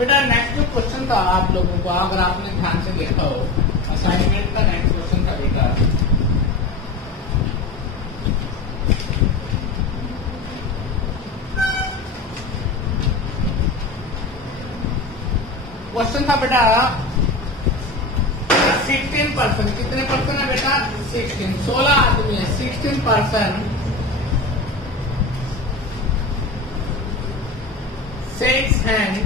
बेटा नेक्स्ट जो क्वेश्चन था आप लोगों को, अगर आपने ध्यान से देखा हो, असाइनमेंट का नेक्स्ट क्वेश्चन था बेटा, क्वेश्चन था बेटा 16%, कितने पर्सन है बेटा 16, 16 आदमी है, 16% shakes hand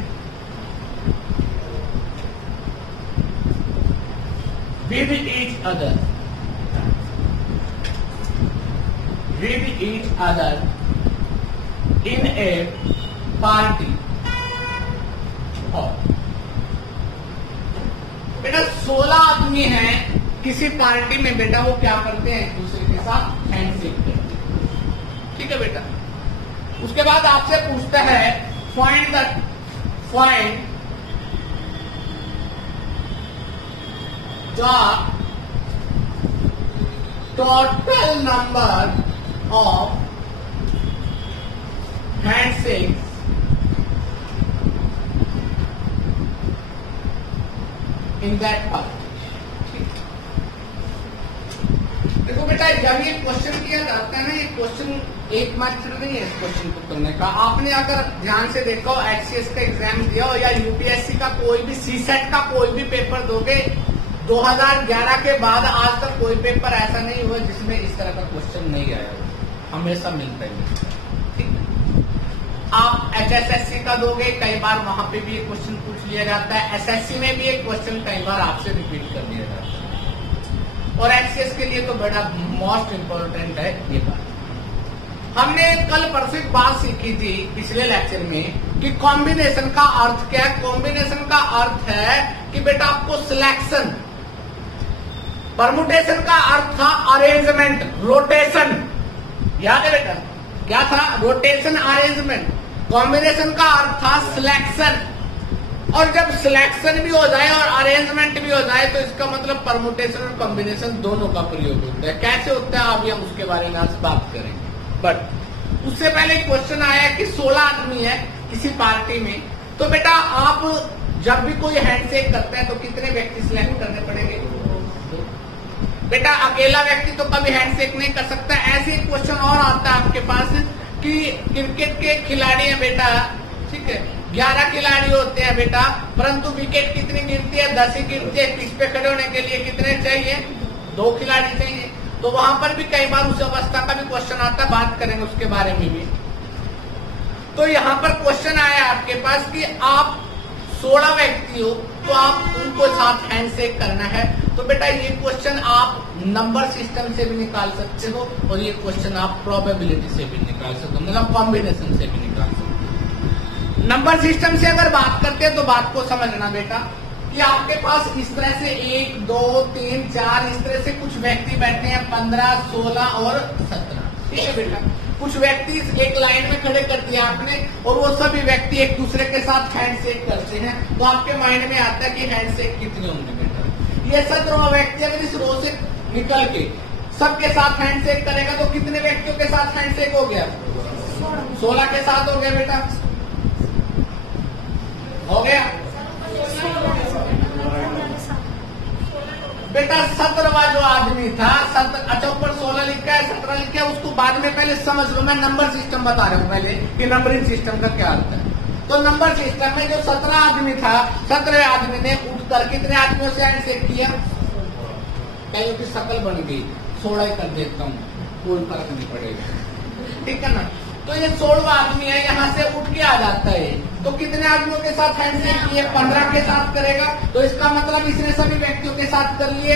with each other in a party hall। बेटा 16 आदमी हैं किसी पार्टी में, बेटा वो क्या करते हैं, एक दूसरे के साथ हैंडशेक करते हैं। ठीक है बेटा, उसके बाद आपसे पूछता है find the total number of handshakes in that party. देखो बेटा, जब ये क्वेश्चन किया जाता है ना, ये क्वेश्चन एक मात्र नहीं है इस क्वेश्चन को करने का। आपने अगर ध्यान से देखा हो, एचसीएस का एग्जाम दिया हो या यूपीएससी का कोई भी सीसेट का कोई भी पेपर दोगे 2011 के बाद आज तक कोई पेपर ऐसा नहीं हुआ जिसमें इस तरह का क्वेश्चन नहीं आया हो, हमेशा मिलता है। ठीक है, आप एचएसएससी का दोगे, कई बार वहां पे भी एक क्वेश्चन पूछ लिया जाता है, एसएससी में भी एक क्वेश्चन कई बार आपसे रिपीट कर दिया जाता है, और एचसीएस के लिए तो बड़ा मोस्ट इम्पोर्टेंट है ये बात। हमने कल परसों एक बात सीखी थी पिछले लेक्चर में कि कॉम्बिनेशन का अर्थ क्या है। कॉम्बिनेशन का अर्थ है कि बेटा आपको सिलेक्शन, परमुटेशन का अर्थ था अरेंजमेंट, रोटेशन, याद है बेटा क्या था, रोटेशन अरेंजमेंट। कॉम्बिनेशन का अर्थ था सिलेक्शन, और जब सिलेक्शन भी हो जाए और अरेंजमेंट भी हो जाए तो इसका मतलब परमुटेशन और कॉम्बिनेशन दोनों का प्रयोग होता है। कैसे होता है अभी हम उसके बारे में आज बात करेंगे, बट उससे पहले क्वेश्चन आया कि 16 आदमी है किसी पार्टी में, तो बेटा आप जब भी कोई हैंडशेक करता है तो कितने व्यक्ति सिलेक्ट करने पड़ेंगे। बेटा अकेला व्यक्ति तो कभी हैंडशेक नहीं कर सकता। ऐसे एक क्वेश्चन और आता है आपके पास कि क्रिकेट के खिलाड़ी है बेटा, ठीक है, 11 खिलाड़ी होते हैं बेटा, परंतु विकेट कितनी गिरती है, 10 ही गिरती है। पिच पे खड़े होने के लिए कितने चाहिए, 2 खिलाड़ी चाहिए। तो वहां पर भी कई बार उस अवस्था का भी क्वेश्चन आता है, बात करेंगे उसके बारे में भी। तो यहाँ पर क्वेश्चन आया आपके पास कि आप 16 व्यक्ति हो तो आप उनको साथ हैंडशेक करना है। तो बेटा ये क्वेश्चन आप नंबर सिस्टम से भी निकाल सकते हो और ये क्वेश्चन आप प्रोबेबिलिटी से भी निकाल सकते हो, मतलब कॉम्बिनेशन से भी निकाल सकते हो। नंबर सिस्टम से अगर बात करते हैं तो बात को समझना बेटा कि आपके पास इस तरह से 1 2 3 4 इस तरह से कुछ व्यक्ति बैठे हैं, 15 16 और 17। ठीक है बेटा, कुछ व्यक्ति एक लाइन में खड़े कर दिया आपने और वो सभी व्यक्ति एक दूसरे के साथ हैंडशेक करते हैं, तो आपके माइंड में आता है कि हैंडशेक कितने होंगे बेटा। ये 17 व्यक्ति अगर इस रो से निकल के सबके साथ हैंडशेक करेगा तो कितने व्यक्तियों के साथ हैंडशेक हो गया, 16 के साथ हो गया बेटा, हो गया बेटा। 17वां जो आदमी था, अच्छा ऊपर 16 लिखा है 17 लिखा है, उसको बाद में पहले समझ लो, मैं नंबर सिस्टम बता रहा हूँ पहले कि नंबरिंग सिस्टम का क्या अर्थ है। तो नंबर सिस्टम में जो 17 आदमी था, 17 आदमी ने उठकर कितने आदमियों से हैंडशेक किया, कईयों की शक्ल बन गई, 16 ही कर देता हूँ, कोई फर्क नहीं पड़ेगा, ठीक है ना। तो ये 16वां आदमी है, यहाँ से उठ के आ जाता है, तो कितने आदमियों के साथ हैंडशेक किए, 15 के साथ करेगा, तो इसका मतलब इसने सभी व्यक्तियों के साथ कर लिए,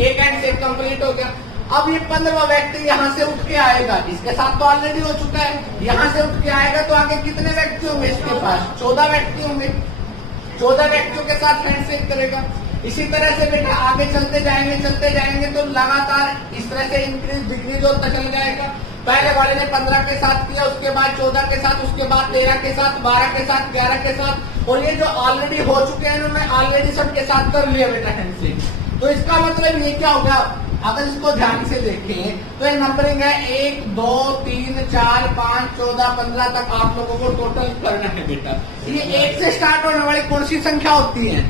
एक हैंडशेक कंप्लीट हो गया। अब ये 15वां व्यक्ति यहाँ से उठ के आएगा, इसके साथ तो ऑलरेडी हो चुका है, यहाँ से उठ के आएगा तो आगे कितने व्यक्ति होंगे इसके पास, 14 व्यक्ति होंगे, 14 व्यक्तियों के साथ हैंडशेक करेगा। इसी तरह से बेटा आगे चलते जाएंगे तो लगातार इस तरह से इंक्रीज डिक्रीज होता चल जाएगा। पहले वाले ने 15 के साथ किया, उसके बाद 14 के साथ, उसके बाद 13 के साथ, 12 के साथ, 11 के साथ, और ये जो ऑलरेडी हो चुके हैं उन्होंने ऑलरेडी सबके साथ कर लिया बेटा हैंडशेक। तो इसका मतलब ये क्या होगा, अगर इसको ध्यान से देखें तो ये नंबरिंग है 1 2 3 4 5 14 15 तक आप लोगों को टोटल करना है बेटा। ये 1 से स्टार्ट होने वाली कौन सी संख्या होती है?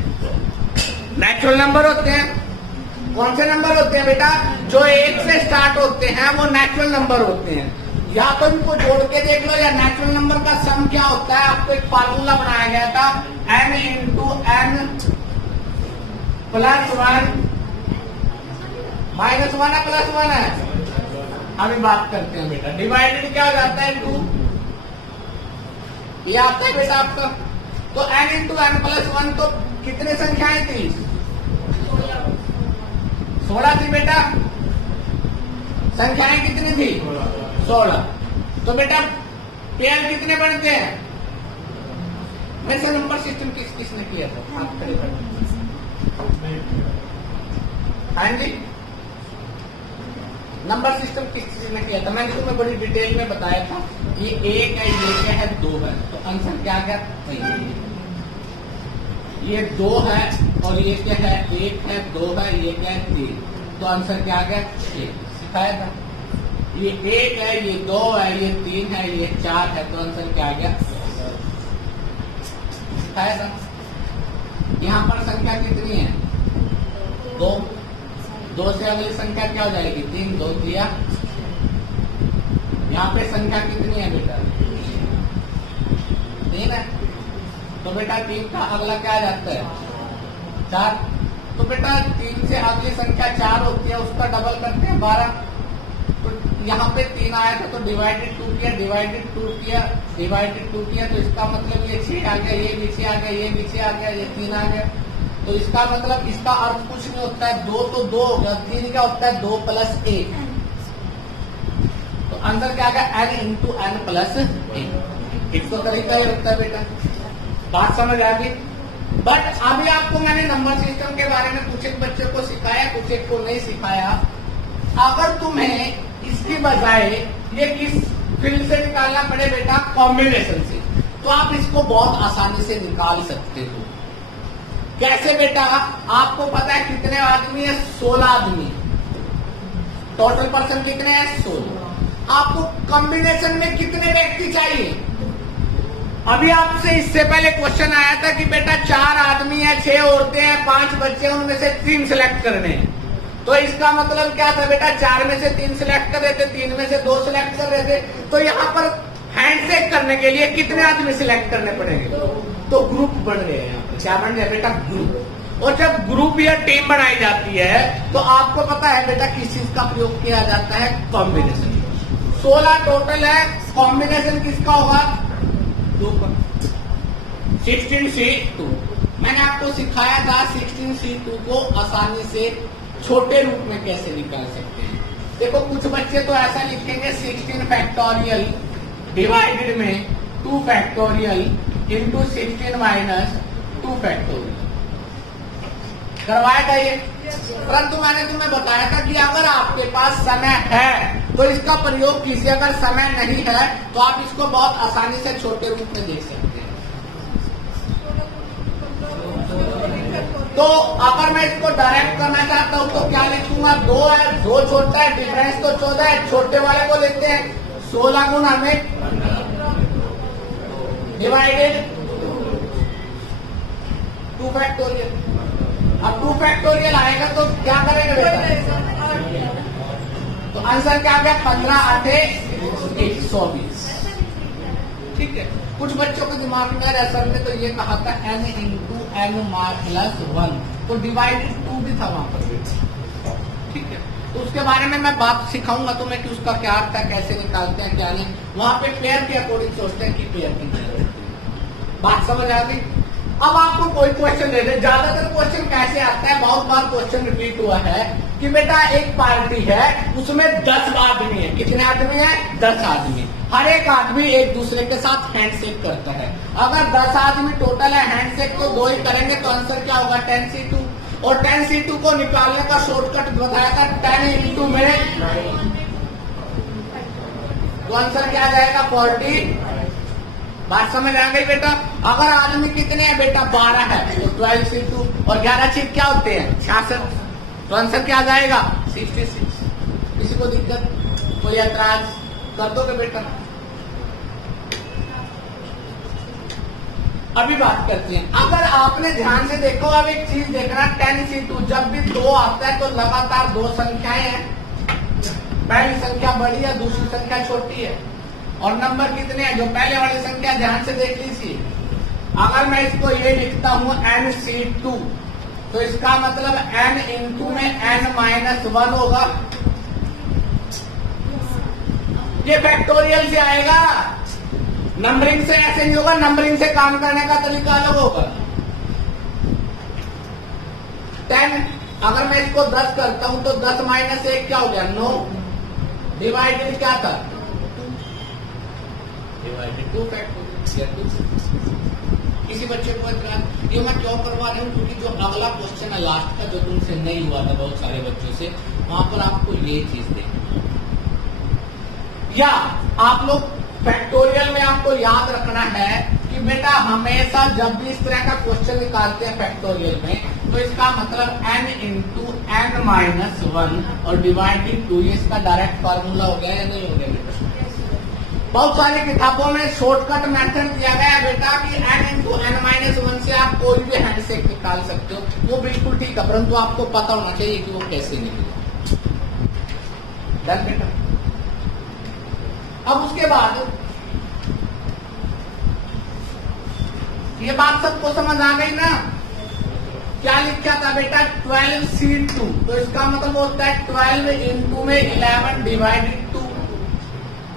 नेचुरल नंबर होते हैं। कौन से नंबर होते हैं बेटा? जो 1 से स्टार्ट होते हैं वो नेचुरल नंबर होते हैं। या तो इनको जोड़ के देख लो, या नेचुरल नंबर का सम क्या होता है, आपको एक फार्मूला बनाया गया था n into n plus 1 minus 1 है प्लस 1 है। अभी बात करते हैं बेटा, डिवाइडेड क्या हो जाता है टू, ये आता है बेटा आपका। तो n इंटू n प्लस 1 तो कितने संख्याएं थी? 16 थी बेटा। संख्याएं कितनी थी? 16। तो बेटा पेयर कितने बनते हैं? वैसे नंबर सिस्टम किसने किया था? आप खड़े खड़े। हाँ जी, नंबर सिस्टम किसने किया था? मैंने तुम्हें बड़ी डिटेल में बताया था। ये 1 है, ये क्या है? 2 है। तो आंसर क्या गया? ये 2 है और ये क्या है? 1 है, 2 है, ये क्या है? 3। तो आंसर क्या गया? 1। सिखाया था। ये 1 है, ये 2 है, ये 3 है, ये 4 है। तो आंसर क्या गया? सिखाया था। यहाँ पर संख्या कितनी है? 2। 2 से अगली संख्या क्या हो जाएगी? 3। 2 दिया। यहाँ पे संख्या कितनी है बेटा? 3 है। तो बेटा 3 का अगला क्या आ जाता है? 4। तो बेटा 3 से अगली संख्या 4 होती है, उसका डबल करते हैं 12। तो यहाँ पे 3 आया था तो डिवाइडेड 2 किया, डिवाइडेड 2 किया, डिवाइडेड 2 किया। तो इसका मतलब ये 6 आ गया, ये नीचे आ गया, ये नीचे आ गया, ये 3 आ गया। तो इसका मतलब इसका अर्थ कुछ नहीं होता है, 2 तो 2 हो गया, 3 क्या होता है? 2 प्लस 1। तो आंसर क्या आ गया? n into n plus 1। एक तो तरीका ही होता है बेटा। बात समझ आ गई? बट अभी आपको मैंने नंबर सिस्टम के बारे में कुछ एक बच्चों को सिखाया, कुछ एक को नहीं सिखाया। अगर तुम्हें इसकी बजाय ये किस फील्ड से निकालना पड़े बेटा? कॉम्बिनेशन से, तो आप इसको बहुत आसानी से निकाल सकते हो। कैसे बेटा? आपको पता है कितने आदमी है? 16 आदमी। टोटल पर्सन कितने हैं? 16। आपको कॉम्बिनेशन में कितने व्यक्ति चाहिए? अभी आपसे इससे पहले क्वेश्चन आया था कि बेटा 4 आदमी है, 6 औरतें हैं, 5 बच्चे हैं, उनमें से 3 सिलेक्ट करने हैं। तो इसका मतलब क्या था बेटा? 4 में से 3 सिलेक्ट कर रहे थे, 3 में से 2 सिलेक्ट कर रहे थे। तो यहाँ पर हैंडशेक करने के लिए कितने आदमी सिलेक्ट करने पड़ेंगे? तो ग्रुप बन रहे हैं। क्या बन रहे बेटा? ग्रुप। और जब ग्रुप या टीम बनाई जाती है तो आपको पता है बेटा किस चीज का प्रयोग किया जाता है? कॉम्बिनेशन। 16 टोटल है, कॉम्बिनेशन किसका होगा? 2 का। 16C2। मैंने आपको सिखाया था 16C2 को आसानी से छोटे रूप में कैसे निकाल सकते हैं। देखो कुछ बच्चे तो ऐसा लिखेंगे 16 फैक्टोरियल डिवाइडेड में 2 फैक्टोरियल इंटू 16 माइनस 2 फैक्टोरियल। करवाया था ये, परंतु मैंने तुम्हें बताया था कि अगर आपके पास समय है तो इसका प्रयोग कीजिए, अगर समय नहीं है तो आप इसको बहुत आसानी से छोटे रूप में देख सकते हैं। तो अगर मैं इसको डायरेक्ट करना चाहता हूं तो क्या लिखूंगा? 2 है, 2 छोटा है, डिफरेंस तो 14 है, छोटे वाले को लेते हैं 16 गुना में डिवाइडेड 2 फैक्टोरियल। अब 2 फैक्टोरियल आएगा तो क्या करेंगे बेटा? तो आंसर क्या आ गया? 15 8 120। ठीक है। कुछ बच्चों के दिमाग में असल में तो ये कहा था n इंटू n प्लस 1, तो डिवाइडेड 2 भी था वहां पर। ठीक है। तो उसके बारे में मैं बात सिखाऊंगा तुम्हें कि उसका क्या अर्थ है, कैसे निकालते हैं, क्या नहीं। वहां पे पेयर के अकॉर्डिंग सोचते हैं कि पेयर की जरूरत है। बात समझ आ गई? अब आपको कोई क्वेश्चन दे दे, ज्यादातर क्वेश्चन कैसे आता है? बहुत बार क्वेश्चन रिपीट हुआ है कि बेटा एक पार्टी है, उसमें 10 आदमी है। कितने आदमी है? 10 आदमी। हर एक आदमी एक दूसरे के साथ हैंडशेक करता है। अगर 10 आदमी टोटल है, हैंडशेक तो 2 ही करेंगे, तो आंसर क्या होगा? 10C2। और 10C2 को निकालने का शॉर्टकट बताया था 10 इंटू में, तो आंसर क्या आ जाएगा? 40। बात समझ आ गई बेटा? अगर आदमी कितने हैं बेटा? 12 है, तो 12C2। और 11 चीज क्या होते हैं? 66। तो आंसर क्या आ जाएगा 66। किसी को दिक्कत, कोई ऐतराज कर दोगे बेटा? अभी बात करते हैं। अगर आपने ध्यान से देखो, अब एक चीज देखना, 10C2 जब भी 2 आता है तो लगातार 2 संख्याएं हैं, पहली संख्या बड़ी है, दूसरी संख्या छोटी है, और नंबर कितने हैं? जो पहले वाली संख्या ध्यान से देख लीजिए। अगर मैं इसको ये लिखता हूं NC2, तो इसका मतलब n इंटू में n-1 होगा। ये फैक्टोरियल से आएगा, नंबरिंग से ऐसे नहीं होगा, नंबरिंग से काम करने का तरीका अलग होगा। 10, अगर मैं इसको 10 करता हूं तो 10 माइनस 1 क्या हो गया? 9, डिवाइडेड क्या था? Divided 2 factorial. किसी बच्चे को इतना ये मैं क्यों करवा रहा हूँ? क्योंकि जो अगला क्वेश्चन है लास्ट का, जो तुमसे नहीं हुआ था बहुत सारे बच्चों से, वहां पर आपको ये चीज देखनी, या आप लोग फैक्टोरियल में आपको याद रखना है कि बेटा हमेशा जब भी इस तरह का क्वेश्चन निकालते हैं फैक्टोरियल में, तो इसका मतलब n इंटू n-1 और डिवाइडेड 2, ये इसका डायरेक्ट फार्मूला हो गया या नहीं हो गया बेटा? बहुत सारी किताबों में शॉर्टकट मेथड दिया गया है बेटा कि n इंटू n-1 से आप कोई भी हैंडसेक निकाल सकते हो। वो बिल्कुल ठीक है, परंतु आपको पता होना चाहिए कि वो कैसे निकले। डन बेटा? अब उसके बाद ये बात सबको समझ आ गई ना? क्या लिखा था बेटा? 12C2, तो इसका मतलब होता है 12 इंटू में 11 डिवाइडेड 2।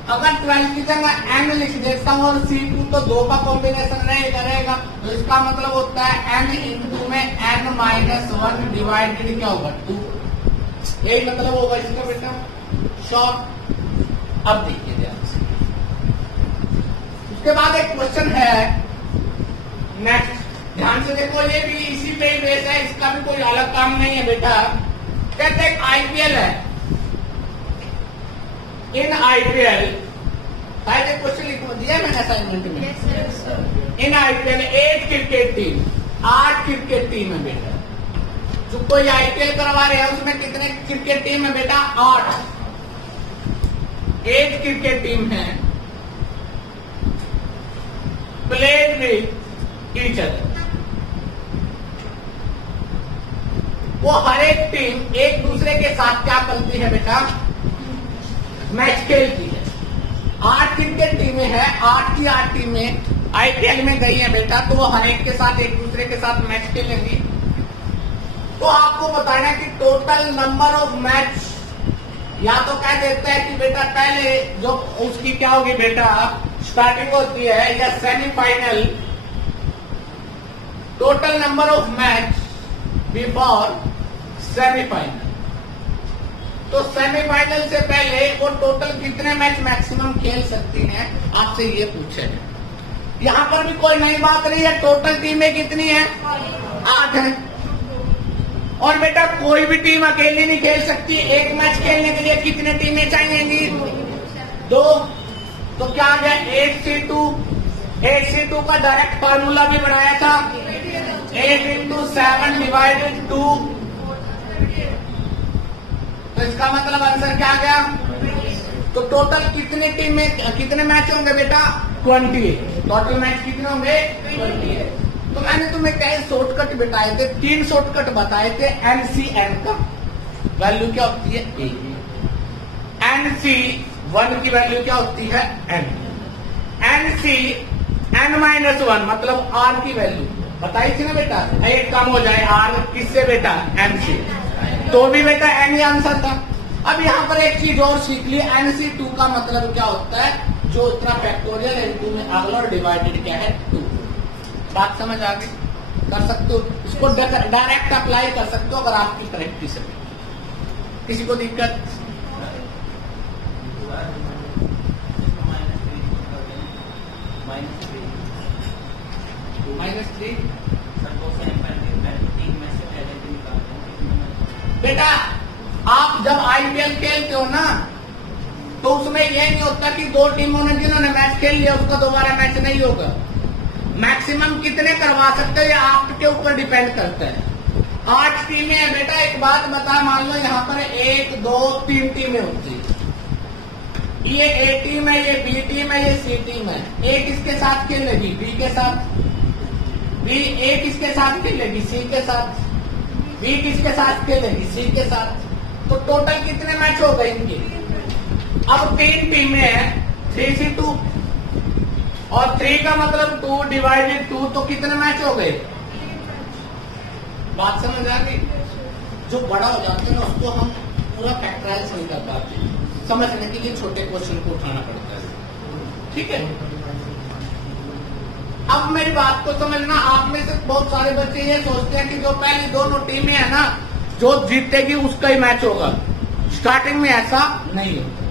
अगर 12 की जगह n लिख देता हूँ और C2 तो 2 का कॉम्बिनेशन नहीं करेगा, तो इसका मतलब होता है n इंटू में n-1 डिवाइडेड क्या होगा? 2। यही मतलब होगा इसका बेटा, शॉर्ट। अब देखिए ध्यान से, उसके बाद एक क्वेश्चन है नेक्स्ट, ध्यान से देखो, ये भी इसी पे ही बेस है, इसका भी कोई अलग काम नहीं है बेटा। कहते हैं IPL है, इन IPL शायद एक क्वेश्चन लिखो दिया मैंने असाइनमेंट में। इन IPL 8 cricket team, 8 cricket team है बेटा। जो कोई IPL करवा रहे हैं उसमें कितने क्रिकेट टीम है बेटा? 8 क्रिकेट टीम है। प्लेड विद ईच अदर, वो हर एक टीम एक दूसरे के साथ क्या करती है बेटा? मैच खेलती है। 8 क्रिकेट टीमें हैं, 8 की 8 टीमें IPL में गई हैं बेटा, तो वो हर एक के साथ एक दूसरे के साथ मैच खेलेंगी। तो आपको बताना कि टोटल नंबर ऑफ मैच, या तो कह देता है कि बेटा पहले जो उसकी क्या होगी बेटा, स्टार्टिंग होती है या semifinal, total number of match before semifinal. तो सेमीफाइनल से पहले वो टोटल कितने मैच मैक्सिमम खेल सकती हैं, आपसे ये पूछे है। यहाँ पर भी कोई नई बात नहीं है, टोटल टीमें कितनी है? 8 है। और बेटा कोई भी टीम अकेली नहीं खेल सकती, एक मैच खेलने के लिए कितने टीमें चाहिएंगी? 2। तो क्या आ गया? 8C2। 8C2 का डायरेक्ट फार्मूला भी बनाया था, 8 इंटू 7 डिवाइडेड 2। तो इसका मतलब आंसर क्या आ गया? तो टोटल कितने टीम में कितने मैच होंगे बेटा? 28। टोटल मैच कितने होंगे? 28। तो मैंने तुम्हें कई शॉर्टकट बताए थे, 3 शॉर्टकट बताए थे। NCN का वैल्यू क्या होती है? 1। NC1 की वैल्यू क्या होती है? N। NCN-1 मतलब R की वैल्यू बताई थी ना बेटा, एक कम हो जाए R किससे बेटा? M से, तो भी बेटा N ही आंसर था। अब यहाँ पर एक चीज और सीख ली, NC2 का मतलब क्या होता है? जो उतना फैक्टोरियल N2 में अगला और डिवाइडेड क्या है? 2। बात समझ आ गई? कर सकते हो इसको, डायरेक्ट अप्लाई कर सकते हो अगर आपकी प्रैक्टिस है। किसी को दिक्कत? -3 बेटा आप जब IPL खेलते हो ना, तो उसमें यह नहीं होता कि 2 टीमों ने जिन्होंने मैच खेल लिया उसका दोबारा मैच नहीं होगा। मैक्सिमम कितने करवा सकते हो ये आपके ऊपर डिपेंड करता है। 8 टीमें है बेटा। एक बात बता, मान लो यहाँ पर 1 2 3 टीमें होती है। ये ए टीम है, ये बी टीम है, ये सी टीम है। ए किसके साथ खेलेगी? बी के साथ। बी ए किसके साथ खेलेगी? सी के साथ। बी किसके साथ खेलेगी? सी के साथ। तो टोटल कितने मैच हो गए इनके? अब 3 टीमें हैं, 3C2 और 3 का मतलब 2 डिवाइडेड 2, तो कितने मैच हो गए? बात समझ आ गई? जो बड़ा हो जाते हैं उसको हम पूरा फैक्टराइज नहीं कर पाते, समझने के लिए छोटे क्वेश्चन को उठाना पड़ता है। ठीक है, अब मेरी बात को समझना। आप में से बहुत सारे बच्चे ये सोचते हैं कि जो पहली दोनों टीमें है ना, जो जीतेगी उसका ही मैच होगा। स्टार्टिंग में ऐसा नहीं होता।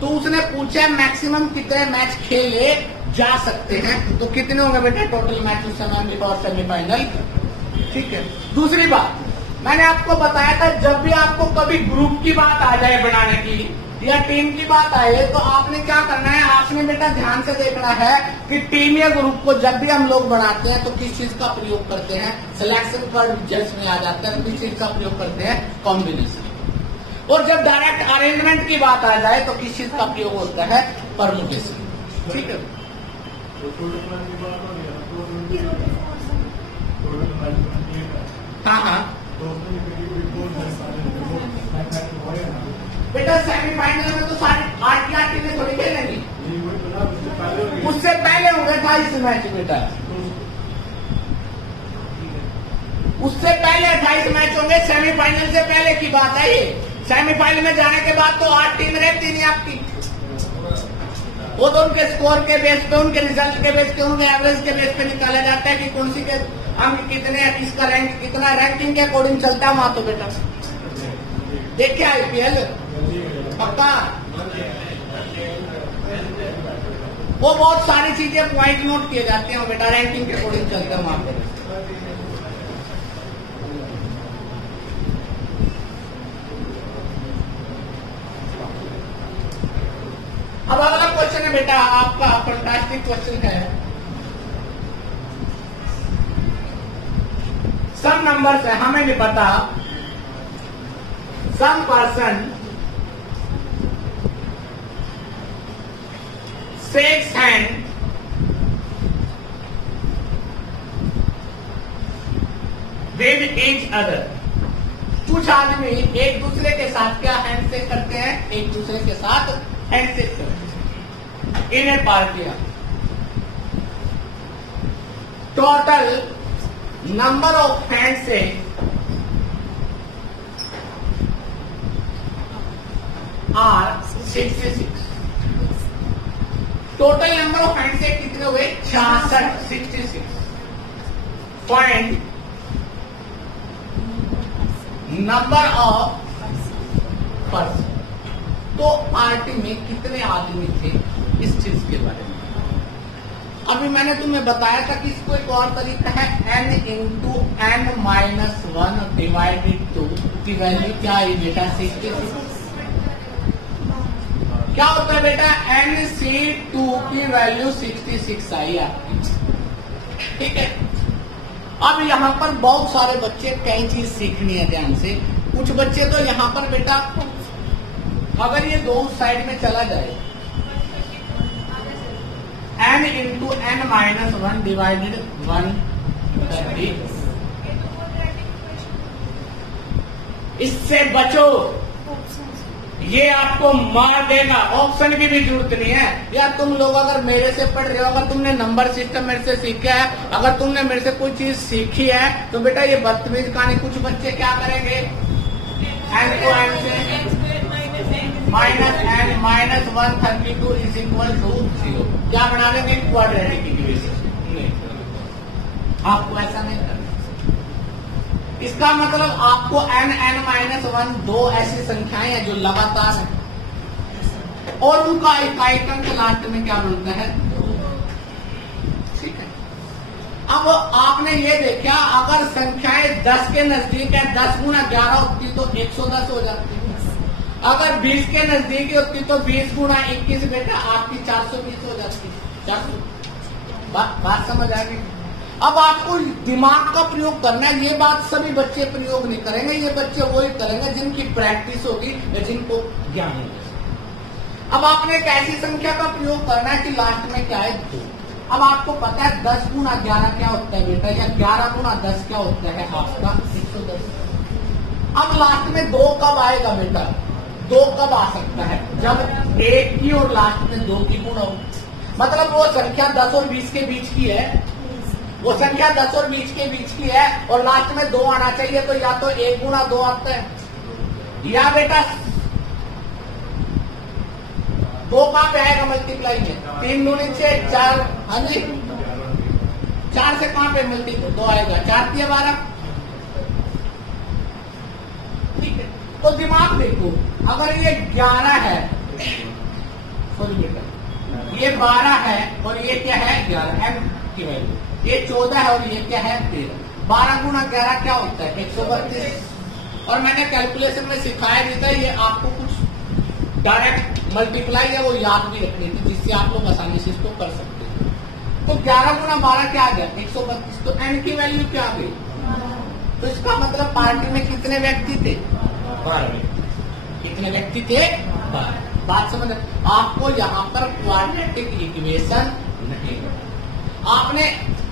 तो उसने पूछा मैक्सिमम कितने मैच खेले जा सकते हैं, तो कितने होंगे बेटा टोटल मैच उस समय बिफोर सेमीफाइनल। ठीक है, दूसरी बात मैंने आपको बताया था, जब भी आपको कभी ग्रुप की बात आ जाए बनाने की या टीम की बात आए, तो आपने क्या करना है, आपने बेटा ध्यान से देखना है कि टीम या ग्रुप को जब भी हम लोग बनाते हैं तो किस चीज का प्रयोग करते हैं। सिलेक्शन पर रिजल्ट में आ जाता है, किस चीज का प्रयोग करते हैं? कॉम्बिनेशन। और जब डायरेक्ट अरेंजमेंट की बात आ जाए तो किस चीज का प्रयोग होता है? परमुटेशन। ठीक है, हाँ हाँ बेटा, सेमीफाइनल में तो सारे 8 की 8 टीमें थोड़ी खेलेंगी, उससे पहले होंगे 28 मैच बेटा। उससे पहले 28 मैच होंगे, सेमीफाइनल से पहले की बात है ये। सेमीफाइनल में जाने के बाद तो 8 टीम रहती नहीं आपकी। वो तो उनके स्कोर के बेस पे, उनके रिजल्ट के बेस पे, उनके एवरेज के बेस पे निकाला जाता है कि कौन सी के अंक कितने हैं, किसका रैंक कितना, रैंकिंग के अकॉर्डिंग चलता है वहां। तो बेटा देखिए आईपीएल पक्का, वो बहुत सारी चीजें पॉइंट नोट किए जाते हैं बेटा, रैंकिंग के अकॉर्डिंग चलता है वहां पे। अब अगला क्वेश्चन है बेटा आपका, फैंटास्टिक क्वेश्चन है। सम नंबर्स है, हमें नहीं पता। Some person shakes hand with each other। कुछ आदमी एक दूसरे के साथ क्या हैंड शेक करते हैं? एक दूसरे के साथ हैंड शेक करते हैं। इन्हें पार्टियां। Total number of hand shake are 66। Total number of hand shake कितने हुए? 66, 66 पॉइंट नंबर ऑफ पर्सन। तो पार्टी में कितने आदमी थे, इस चीज के बारे में अभी मैंने तुम्हें बताया था कि इसको एक और तरीका है, n into n minus 1 divided 2 की वैल्यू क्या है बेटा? 66। क्या होता है बेटा? NC2 की वैल्यू 66 आई आपकी। ठीक है, अब यहाँ पर बहुत सारे बच्चे कई चीज सीखनी है ध्यान से। कुछ बच्चे तो यहाँ पर बेटा अगर ये दो साइड में चला जाए, n into n minus 1 divided 130, इससे बचो, ये आपको मार देगा। ऑप्शन की भी जरूरत नहीं है यार। तुम लोग अगर मेरे से पढ़ रहे हो, अगर तुमने नंबर सिस्टम मेरे से सीखा है, अगर तुमने मेरे से कोई चीज सीखी है, तो बेटा ये बदतमीज कहानी कुछ बच्चे क्या करेंगे? n को n से minus n minus 132 is equal to 0 क्या बना देंगे? Quadratic equation. आपको ऐसा नहीं करना। इसका मतलब आपको n n माइनस 1 दो ऐसी संख्याएं हैं जो लगातार है और उनका इकाईकरण लास्ट में क्या मिलता है? ठीक है, अब आपने ये देखा, अगर संख्याएं 10 के नजदीक है, 10 गुना 11 होती तो 110 हो जाती है। अगर 20 के नजदीक होती तो 20 गुना 21 बेटा आपकी 420 हो जाती है। 400। बात समझ आ गई? अब आपको दिमाग का प्रयोग करना है। ये बात सभी बच्चे प्रयोग नहीं करेंगे, ये बच्चे वही करेंगे जिनकी प्रैक्टिस होगी या जिनको ज्ञान होगा। अब आपने एक ऐसी संख्या का प्रयोग करना है कि लास्ट में क्या है 2। अब आपको पता है 10 गुना 11 क्या होता है बेटा, या 11 गुना 10 क्या होता है आपका 110। अब लास्ट में 2 कब आएगा बेटा, 2 कब आ सकता है, जब 1 की और लास्ट में 2 की गुणा हो। मतलब वो संख्या 10 और 20 के बीच की है, वो संख्या 10 और 20 के बीच की है और लास्ट में 2 आना चाहिए, तो या तो 1 गुना 2 आता है, या बेटा 2 कहां पे आएगा मल्टीप्लाई में, 3 दूनी 6 4, हाँ जी 4 से कहां पे मल्टीप्लाई 2 आएगा, 4 3 12। ठीक है, तो दिमाग देखो, अगर ये 11 है, सॉरी बेटा ये 12 है और ये क्या है 11 m की वैल्यू, ये 14 है और ये क्या है 13। 12 गुना 11 क्या होता है 132। और मैंने कैलकुलेशन में सिखाया भी था, ये आपको कुछ डायरेक्ट मल्टीप्लाई है वो याद भी रखनी थी, जिससे आप लोग आसानी से इसको कर सकते हैं। तो 11 गुना 12 क्या आ गया 132, तो n की वैल्यू क्या आ गई। तो इसका मतलब पार्टी में कितने व्यक्ति थे 12। कितने व्यक्ति थे 12। बात समझ, आपको यहाँ पर क्वाड्रेटिक इक्वेशन नहीं, आपने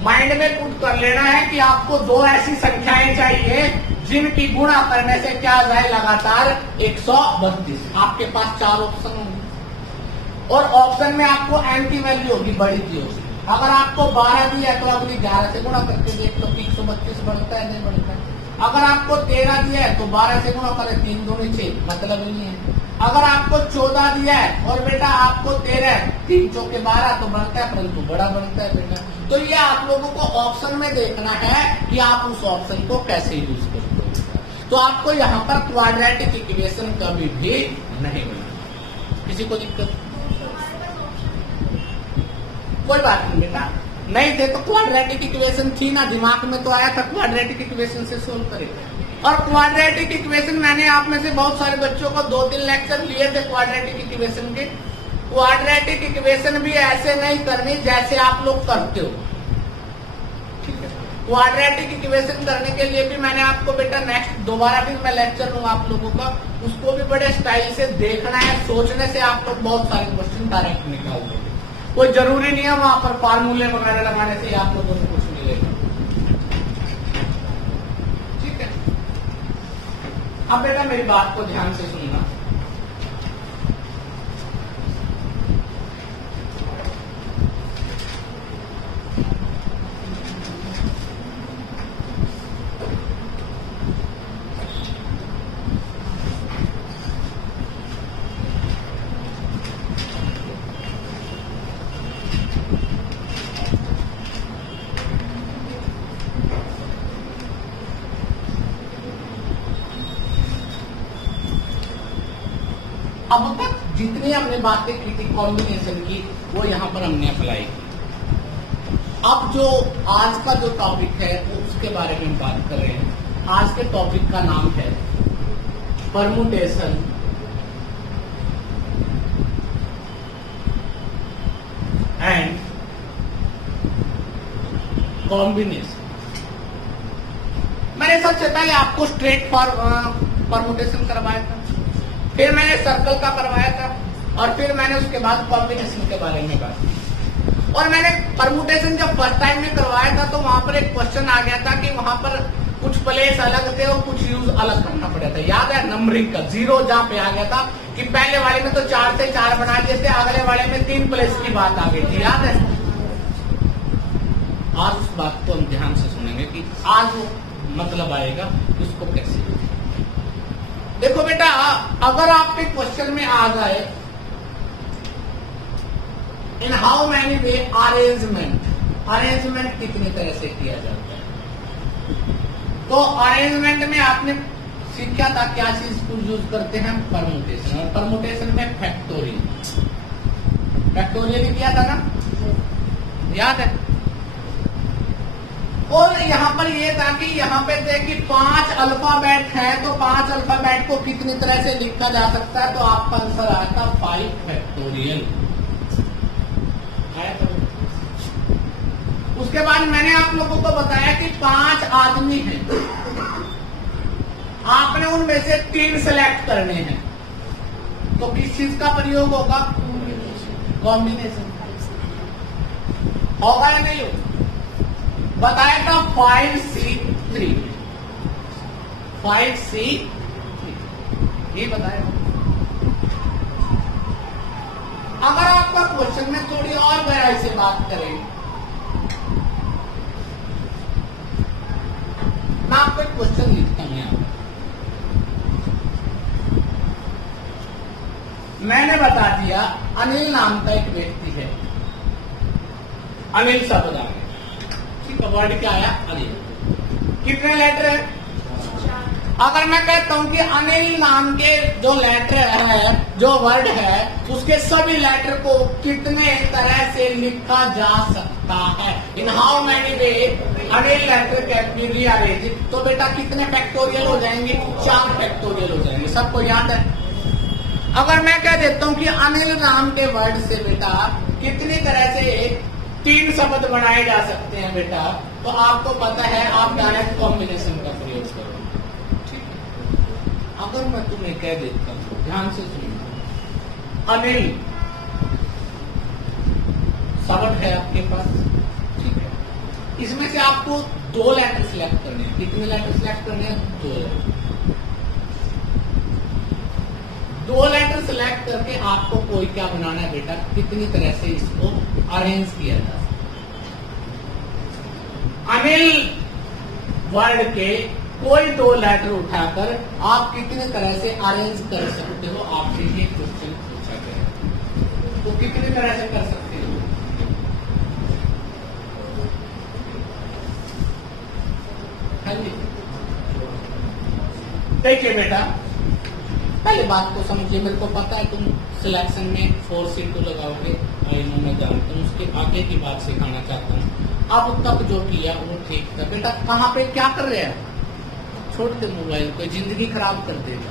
माइंड में पुट कर लेना है कि आपको 2 ऐसी संख्याएं चाहिए जिनकी गुणा करने से क्या आ जाए लगातार 132। आपके पास 4 ऑप्शन होंगे और ऑप्शन में आपको n की वैल्यू होगी बड़ी थी। अगर आपको 12 दिया है तो अगली 11 से गुणा करके देख लो कि 132 बढ़ता है नहीं बढ़ता है। अगर आपको 13 दिया है तो 12 से गुणा करें, 3 दूनी 6, मतलब ही नहीं है। अगर आपको 14 दिया है और बेटा आपको 13 3 चौके 12 तो बढ़ता है, परंतु बड़ा बढ़ता है बेटा। तो ये आप लोगों को ऑप्शन में देखना है कि आप उस ऑप्शन को कैसे यूज करते हो। तो आपको यहाँ पर क्वाड्रेटिक इक्वेशन कभी भी नहीं मिलेगा। किसी को दिक्कत कोई बात नहीं बेटा, नहीं थे तो क्वाड्रेटिक इक्वेशन थी ना, दिमाग में तो आया था क्वाड्रेटिक इक्वेशन से सोल्व करेगा। और क्वाड्रेटिक इक्वेशन मैंने आप में से बहुत सारे बच्चों को 2-3 लेक्चर लिए थे क्वाड्रेटिक इक्वेशन के। क्वाड्रेटिक इक्वेशन भी ऐसे नहीं करनी जैसे आप लोग करते हो, ठीक है। क्वाड्रेटिक इक्वेशन करने के लिए भी मैंने आपको बेटा नेक्स्ट दोबारा फिर मैं लेक्चर लूंगा आप लोगों का, उसको भी बड़े स्टाइल से देखना है। सोचने से आप लोग बहुत सारे क्वेश्चन डायरेक्ट निकाल दोगे, कोई जरूरी नहीं है वहां पर फार्मूले वगैरह लगाने से आप लोगों को कुछ मिलेगा। ठीक है, अब बेटा मेरी बात को ध्यान से सुनना। अब तक जितनी हमने बातें की थी कॉम्बिनेशन की, वो यहाँ पर हमने अप्लाई की। अब जो आज का जो टॉपिक है वो उसके बारे में बात कर रहे हैं। आज के टॉपिक का नाम है परमुटेशन एंड कॉम्बिनेशन। मैंने सबसे पहले आपको स्ट्रेट परमुटेशन करवाया था, फिर मैंने सर्कल का करवाया था, और फिर मैंने उसके बाद कॉम्बिनेशन के बारे में बात की। और मैंने परमुटेशन जब फर्स्ट टाइम में करवाया था तो वहां पर एक क्वेश्चन आ गया था कि वहां पर कुछ प्लेस अलग थे और कुछ यूज अलग करना पड़ा था। याद है नंबरिंग का 0 जहां पे आ गया था कि पहले वाले में तो 4 से 4 बना दिए थे, अगले वाले में 3 प्लेस की बात आ गई थी, याद है। आज उस बात को हम ध्यान से सुनेंगे कि आज वो मतलब आएगा उसको कैसे। देखो बेटा, अगर आपके क्वेश्चन में आ जाए in how many way arrangement, arrangement कितनी तरह से किया जाता है, तो अरेंजमेंट में आपने सीखा था क्या चीज को यूज करते हैं परमुटेशन, और परमुटेशन में फैक्टोरियल, फैक्टोरियल किया था ना, याद है। और यहाँ पर ये था कि यहाँ पे थे कि 5 अल्फाबेट है, तो 5 अल्फाबेट को कितनी तरह से लिखा जा सकता है, तो आपका आंसर आया था 5 फैक्टोरियल। उसके बाद मैंने आप लोगों को बताया कि 5 आदमी हैं, आपने उनमें से 3 सेलेक्ट करने हैं, तो किस चीज का प्रयोग होगा? कॉम्बिनेशन होगा या नहीं होगा? बताया था 5C3, 5C3 ये बताया। अगर आपका क्वेश्चन में थोड़ी और गहराई से बात करें, मैं आपको एक क्वेश्चन लिखता हूं यहां। मैंने बता दिया अनिल नाम का एक व्यक्ति है, अनिल शब्द आ गया, ठीक है, वर्ड क्या आया? अनिल। कितने लेटर है? अगर मैं कहता हूं कि अनिल नाम के जो लेटर है, जो वर्ड है, उसके सभी लेटर को कितने तरह से लिखा जा सकता है? In how many way Anil letter can be rearranged, तो बेटा कितने फैक्टोरियल हो जाएंगे? 4 फैक्टोरियल हो जाएंगे। सबको याद है? अगर मैं कह देता हूं कि अनिल नाम के वर्ड से बेटा कितनी तरह से 3 शब्द बनाए जा सकते हैं बेटा, तो आपको पता है, आप डायरेक्ट कॉम्बिनेशन का प्रयोग करो। ठीक है, अगर मैं तुम्हें कह देता हूं, ध्यान से सुनिए, अनिल शब्द है आपके पास, ठीक है, इसमें से आपको 2 लेटर सिलेक्ट करने हैं। कितने लेटर सिलेक्ट करने हैं? 2 लेटर। 2 लेटर सिलेक्ट करके आपको कोई क्या बनाना है बेटा? कितनी तरह से इसको अरेंज किया जा सकता है? अनिल वर्ड के कोई 2 लेटर उठाकर आप कितनी तरह से अरेंज कर सकते हो? आपसे ये क्वेश्चन पूछा गया, तो कितनी तरह से कर सकते हो? देखिए बेटा, पहले बात को समझिए। मेरे को पता है तुम सिलेक्शन में 4C2 लगाओगे, मैं जानता हूँ। उसके आगे की बात सिखाना चाहता हूँ। अब तक जो किया वो ठीक था बेटा। कहाँ पे क्या कर रहे हैं? छोड़ दे मोबाइल को, जिंदगी खराब कर देगा।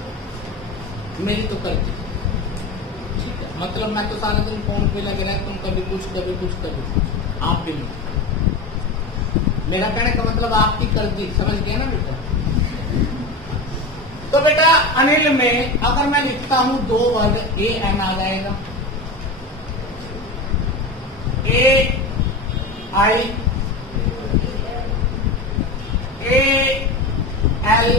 मेरी तो कर दी, ठीक है। मतलब मैं तो सारा दिन फोन पे लगे रहे, तुम कभी कुछ कभी कुछ कभी कुछ, आप भी नहीं। मेरा कहने का मतलब आपकी कर दी, समझ गए ना बेटा? तो बेटा अनिल में अगर मैं लिखता हूं 2 वर्ड, AN आ जाएगा, AI, AL,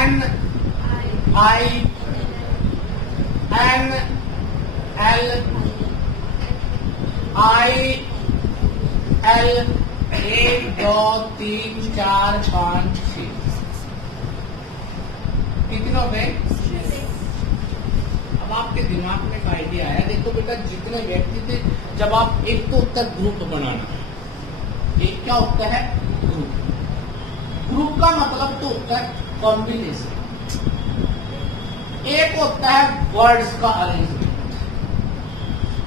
NI, NL, IL, 1 2 3 4 5 6, कितने हो गए? अब आपके दिमाग में एक आइडिया आया। देखो बेटा, जितने व्यक्ति थे, जब आप एक तो होता है ग्रुप बनाना, एक क्या होता है? ग्रुप। ग्रुप का मतलब तो होता है कॉम्बिनेशन। एक होता है वर्ड्स का अरेंजमेंट,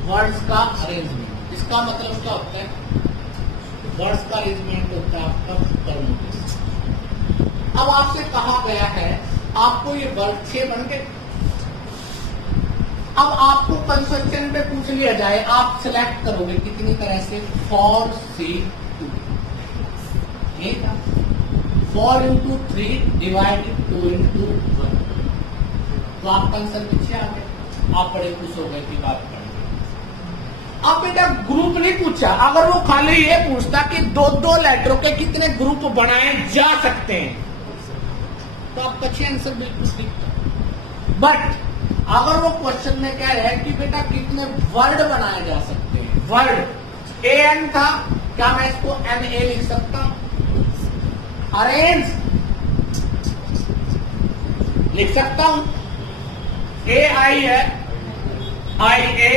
वर्ड्स का अरेंजमेंट। इसका मतलब क्या होता है? वर्ड्स का अरेंजमेंट होता है आपका परमुटेशन। अब आपसे कहा गया है आपको ये वर्ड 6 बन गए। अब आपको कंस्ट्रक्शन पे पूछ लिया जाए, आप सिलेक्ट करोगे कितनी तरह से? 4C2, 4 into 3 divided 2 into 1, तो आपका आंसर पीछे आ गया। आप बड़े खुश हो गए की बात करेंगे। अब बेटा ग्रुप नहीं पूछा, अगर वो खाली ये पूछता कि 2 लेटरों के कितने ग्रुप बनाए जा सकते हैं, तो आपका अच्छे आंसर बिल्कुल ठीक था। बट अगर वो क्वेश्चन में कह रहे हैं कि बेटा कितने वर्ड बनाए जा सकते हैं, वर्ड AN था, क्या मैं इसको NA लिख सकता हूं? अरेंज लिख सकता हूं। AI है, IA,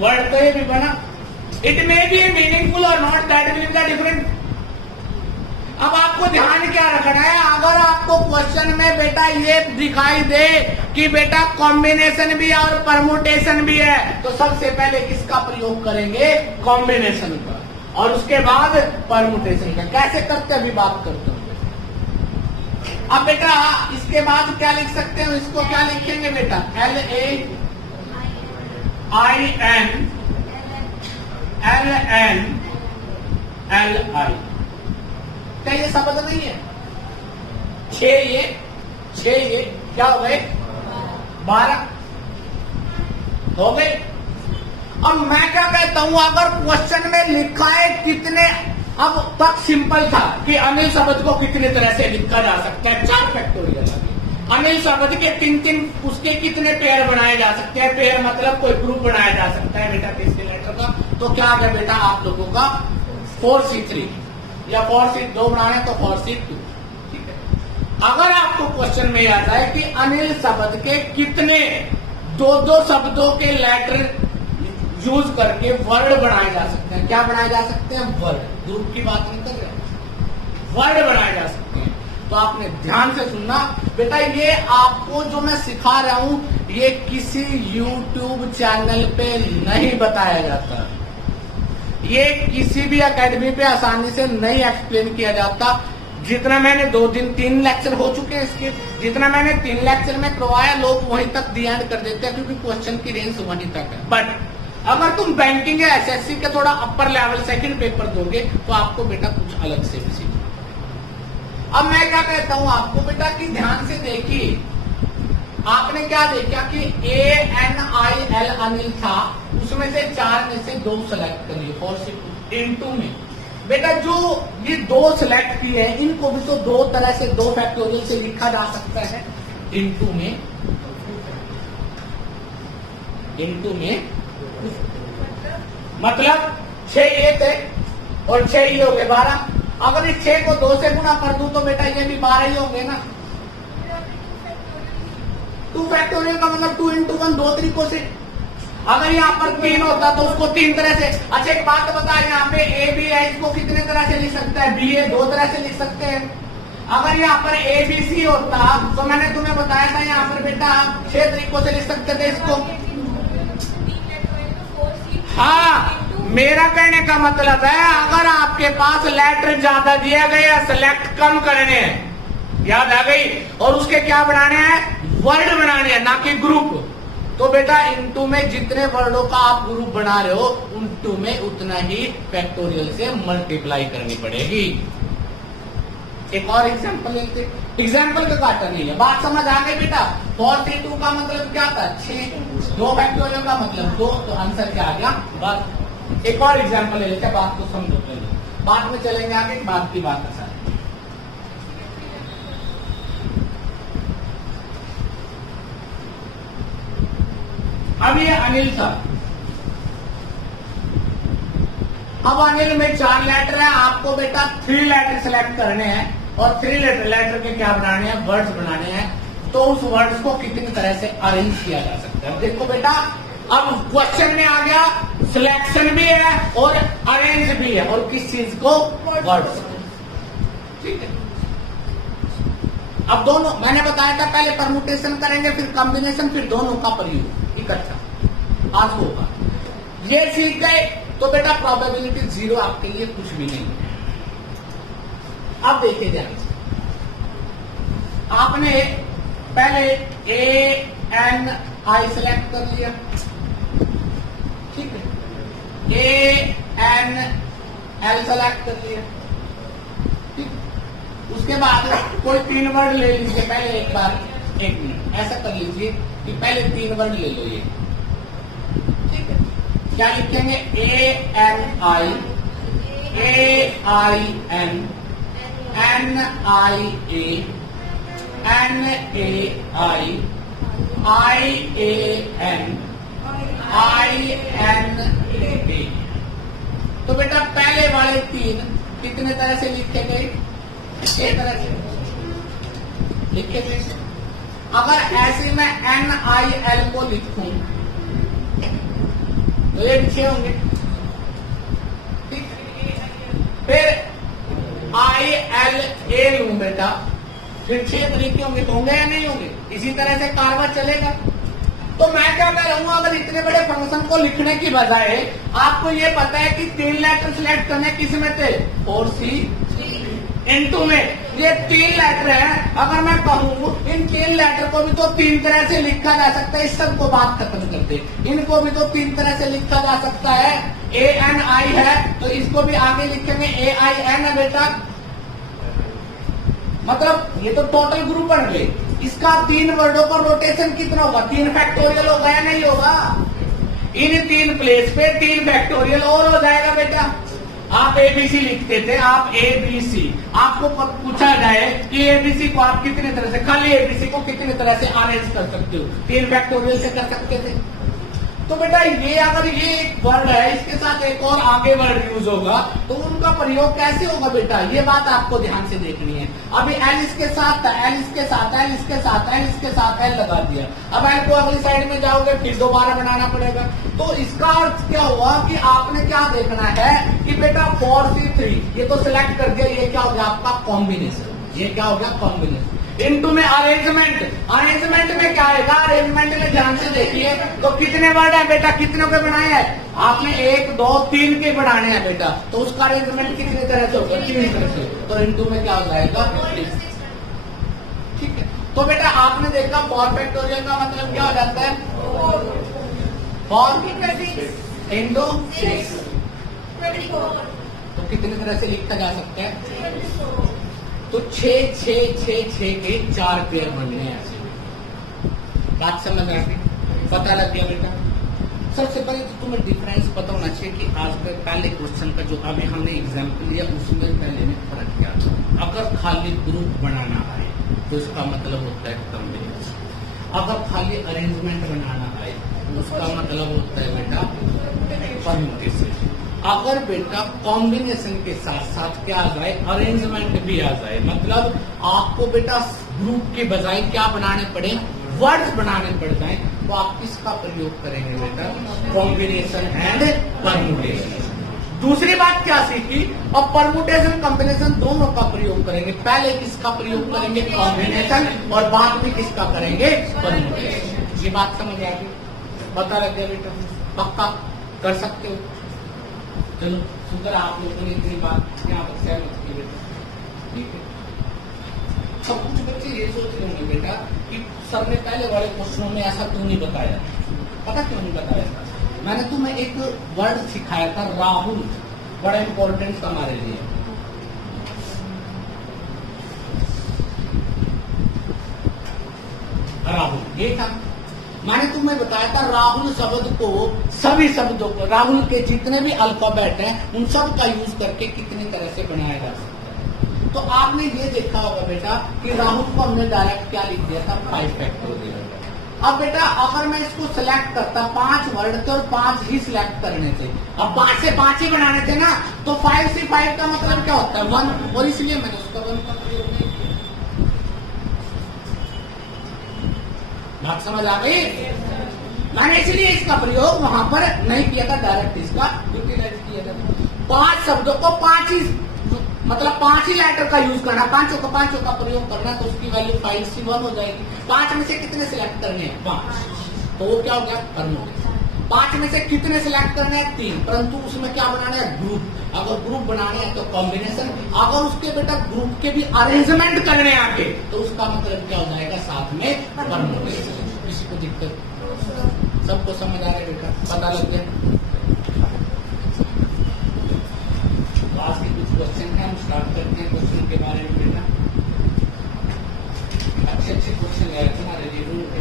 वर्ड तो ये भी बना। इट मे बी मीनिंगफुल और not, that will be different. अब आपको ध्यान क्या रखना है? अगर आपको क्वेश्चन में बेटा ये दिखाई दे कि बेटा कॉम्बिनेशन भी है और परमुटेशन भी है, तो सबसे पहले किसका प्रयोग करेंगे? कॉम्बिनेशन का, और उसके बाद परमुटेशन का। कैसे करते अभी बात करते हैं। अब बेटा इसके बाद क्या लिख सकते हैं? इसको क्या लिखेंगे बेटा? LAIN LNLI, क्या ये शब्द नहीं है? 6 ये क्या हो गए? 12 हो गए। अब मैं क्या कहता हूं, अगर क्वेश्चन में लिखा है कितने, अब तक सिंपल था कि अनिल शब्द को कितने तरह से लिखा जा सकता है, 4 फैक्टोरियल। अनिल शब्द के 3 उसके कितने पेयर बनाए जा सकते हैं? पेयर मतलब कोई ग्रुप बनाया जा सकता है बेटा तीसरे लेटर का। तो क्या है बेटा आप लोगों का 4C3 या 4C2 बनाने तो 4C2। ठीक है। अगर आपको क्वेश्चन में याद आए कि अनिल शब्द के कितने 2 शब्दों के लेटर यूज करके वर्ड बनाए जा सकते हैं, क्या बनाए जा सकते हैं? वर्ड। ग्रुप की बात नहीं कर रहे, वर्ड बनाए जा सकते हैं। तो आपने ध्यान से सुनना बेटा, ये आपको जो मैं सिखा रहा हूं ये किसी YouTube चैनल पे नहीं बताया जाता, ये किसी भी एकेडमी पे आसानी से नहीं एक्सप्लेन किया जाता। जितना मैंने 2 दिन 3 लेक्चर हो चुके हैं इसके, जितना मैंने 3 लेक्चर में करवाया लोग वहीं तक दी एंड कर देते हैं क्योंकि क्वेश्चन की रेंज वहीं तक है। बट अगर तुम बैंकिंग या एसएससी के थोड़ा अपर लेवल सेकंड पेपर दोगे तो आपको बेटा कुछ अलग से भी सीखना। अब मैं क्या कहता हूं आपको बेटा कि ध्यान से देखिए, आपने क्या देखा कि ANIL अनिल था, उसमें से 4 में से 2 सेलेक्ट करिए 4C2 इनटू में। बेटा जो ये 2 सेलेक्ट किए हैं इनको भी तो 2 तरह से 2 फैक्टोरियल से लिखा जा सकता है, इनटू में मतलब 6 ये थे और 6 ये हो गए 12। अगर इस 6 को 2 से गुणा कर दूं तो बेटा ये भी 12 ही होंगे ना। 2 फैक्टोरियल का मतलब 2 × 1 2 तरीकों से। अगर यहाँ पर 3 होता तो उसको 3 तरह से। अच्छा एक बात बता, यहाँ पे A B है, इसको कितने तरह से लिख सकता है? B A 2 तरह से लिख सकते हैं। अगर यहाँ पर A B C होता तो मैंने तुम्हें बताया था यहाँ पर बेटा 6 तरीकों से लिख सकते थे इसको। हाँ, मेरा कहने का मतलब है अगर आपके पास लेटर ज्यादा दिया गया, सेलेक्ट कम करने हैं, याद आ गई, और उसके क्या बनाने हैं? वर्ड बनाने हैं, ना कि ग्रुप। तो बेटा इनटू में जितने वर्डों का आप ग्रुप बना रहे हो उनटू में उतना ही फैक्टोरियल से मल्टीप्लाई करनी पड़ेगी। एक और एग्जांपल लेते, एग्जांपल का काटा नहीं है, बात समझ आ गई बेटा। 4C2 का मतलब क्या था? 6। 2 फैक्टोरियल का मतलब 2, तो आंसर क्या आ गया? बस। एक और एग्जांपल ले लेते हैं, बात को समझो पहले, बाद में चलेंगे आगे, बात की बात है। अब ये अनिल था, अब अनिल में 4 लेटर है, आपको बेटा 3 लेटर सिलेक्ट करने हैं और 3 लेटर के क्या बनाने हैं? वर्ड्स बनाने हैं। तो उस वर्ड्स को कितनी तरह से अरेंज किया जा सकता है? देखो बेटा, अब क्वेश्चन में आ गया सिलेक्शन भी है और अरेंज भी है, और किस चीज को? वर्ड्स। ठीक है। अब दोनों मैंने बताया था, पहले परमुटेशन करेंगे, फिर कॉम्बिनेशन, फिर दोनों का प्रयोग इकट्ठा आज होगा। ये सीख गए तो बेटा प्रोबेबिलिटी 0 आपके लिए कुछ भी नहीं है। अब देखिए ध्यान से, आपने पहले ANI सिलेक्ट कर लिया, ठीक है, ANL सेलेक्ट कर लिया, ठीक। उसके बाद कोई 3 वर्ड ले लीजिए, पहले एक बार 1 मिनट ऐसा कर लीजिए कि पहले 3 वर्ड ले लो ये, ठीक है। क्या लिखेंगे? ANI, AIN, NIA, NAI, IAN, INA। तो बेटा पहले वाले 3 कितने तरह से लिखे गए? 6 तरह से लिखे गए। अगर ऐसे मैं NIL को लिखूं तो ये 6 होंगे, ठीक। फिर ILA लूं बेटा, फिर 6 तरीके होंगे, तो होंगे या नहीं होंगे? इसी तरह से कारवां चलेगा। तो मैं क्या कह रहा हूं, अगर इतने बड़े फंक्शन को लिखने की बजाय आपको ये पता है कि 3 लेटर सिलेक्ट करने किस में थे? 4C, इनटू में ये 3 लेटर है, अगर मैं कहूँ इन 3 लेटर को भी तो 3 तरह से लिखा जा सकता है, इस सब को बात खत्म कर दे, इनको भी तो 3 तरह से लिखा जा सकता है। ANI है तो इसको भी आगे लिखेंगे AIN है बेटा, मतलब ये तो टोटल ग्रुप बन गए। इसका 3 वर्डों का रोटेशन कितना होगा, 3 फैक्टोरियल होगा या नहीं होगा? इन 3 प्लेस पे 3 फैक्टोरियल और हो जाएगा बेटा। आप ABC लिखते थे, आप ABC, आपको पूछा जाए कि ABC को आप कितने तरह से, खाली ABC को कितने तरह से अरेंज कर सकते हो, 3 फैक्टोरियल से कर सकते थे। तो बेटा ये अगर ये एक वर्ड है, इसके साथ एक और आगे वर्ड यूज होगा तो उनका प्रयोग कैसे होगा बेटा, ये बात आपको ध्यान से देखनी है। अभी L इसके साथ था, L इसके साथ, L इसके साथ, L इसके साथ L लगा दिया, अब L को अगली साइड में जाओगे फिर दोबारा बनाना पड़ेगा। तो इसका अर्थ क्या हुआ कि आपने क्या देखना है कि बेटा 4C3 ये तो सिलेक्ट कर दिया, ये क्या हो गया आपका कॉम्बिनेशन, ये क्या हो गया कॉम्बिनेशन। इनटू में अरेंजमेंट, अरेंजमेंट में क्या आएगा, अरेंजमेंट में ध्यान से देखिए तो कितने वर्ड है बेटा, कितनों के बनाए हैं आपने, 1 2 3 के बनाने हैं बेटा, तो उसका अरेंजमेंट कितने तरह से होगा, 3 तरह से, तो इनटू में क्या हो जाएगा, ठीक है। तो बेटा आपने देखा 4 फैक्टोरियल का मतलब क्या हो जाता है, 4 इंटू 6, तो कितने तरह से लिखा जा सकता है, तो 6 6 6 6 के 4 पेयर बनने हैं ऐसे। बात समझ आ गई, पता लग गया बेटा। सबसे पहले तो तुम्हें डिफरेंस पता होना चाहिए कि आज के पहले क्वेश्चन का जो अभी हमने एग्जाम्पल लिया उसमें पहले में फर्क क्या था। अगर खाली ग्रुप बनाना आए तो इसका मतलब होता है कॉम्बिनेशन, अगर खाली अरेंजमेंट बनाना आए तो उसका मतलब होता है बेटा परम्यूटेशन। अगर बेटा कॉम्बिनेशन के साथ साथ क्या आ जाए, अरेंजमेंट भी आ जाए, मतलब आपको बेटा ग्रुप के बजाय क्या बनाने पड़े, वर्ड्स बनाने पड़ जाए, तो आप किसका प्रयोग करेंगे बेटा, कॉम्बिनेशन एंड परम्यूटेशन। दूसरी बात क्या सीखी, और परम्यूटेशन कॉम्बिनेशन दोनों का प्रयोग करेंगे। पहले किसका प्रयोग करेंगे, कॉम्बिनेशन, और बाद में किसका करेंगे, परम्यूटेशन। ये बात समझ आ गई, पता लग गया बेटा, पक्का कर सकते हो। चलो शुक्र आप लोगों ने इतनी बात यहाँ पर सहमत की बेटा, ठीक है। सब कुछ बच्चे ये सोच रहे होंगे बेटा कि सर ने पहले वाले क्वेश्चनों में ऐसा क्यों नहीं बताया, पता क्यों नहीं बताया, मैंने तुम्हें एक वर्ड सिखाया था राहुल, बड़ा इंपॉर्टेंट हमारे लिए। राहुल ये था, मैंने तुम्हें बताया था राहुल शब्द को, सभी शब्दों को, राहुल के जितने भी अल्फाबेट हैं उन सब का यूज करके कितनी तरह से बनाया जा सकता है। तो आपने ये देखा होगा बेटा कि राहुल को हमने डायरेक्ट क्या लिख दिया था, 5 फैक्टोरियल। अब बेटा अगर मैं इसको सिलेक्ट करता, 5 वर्ड थे और 5 ही सिलेक्ट करने थे, अब 5 से 5 ही बनाने थे ना, तो 5 से 5 का मतलब क्या होता है, 1, और इसलिए मैंने उसका 1 का प्रयोग नहीं किया। बात समझ आ गई, मैंने इसलिए इसका प्रयोग वहां पर नहीं किया था, डायरेक्ट इसका यूटिलाइज किया था। 5 शब्दों को 5 ही, मतलब 5 ही लेटर का यूज करना, 5 का प्रयोग करना, तो उसकी वैल्यू 5C1 हो जाएगी। 5 में से कितने सिलेक्ट करने हैं, 5, तो वो क्या हो गया, परम्यूटेशन। 5 में से कितने सिलेक्ट करने हैं, 3, परंतु उसमें क्या बनाना है, ग्रुप। अगर ग्रुप बनाने हैं तो कॉम्बिनेशन, अगर उसके बेटा ग्रुप के भी अरेंजमेंट करने आगे तो उसका मतलब क्या हो जाएगा, साथ में परम्यूटेशन। किसी को दिक्कत, सबको समझ आ रहा है बेटा, पता लग गया। आज के कुछ क्वेश्चन है, हम स्टार्ट करते हैं क्वेश्चन के बारे में बेटा। अच्छे अच्छे क्वेश्चन आए तुम्हारे लिए रूल के।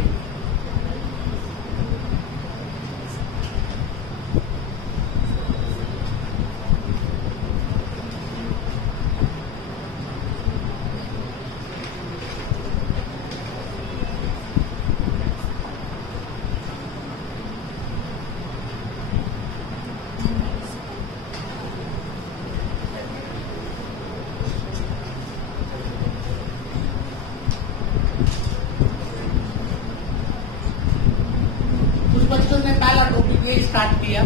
बच्चों ने पहला टॉपिक ये स्टार्ट किया,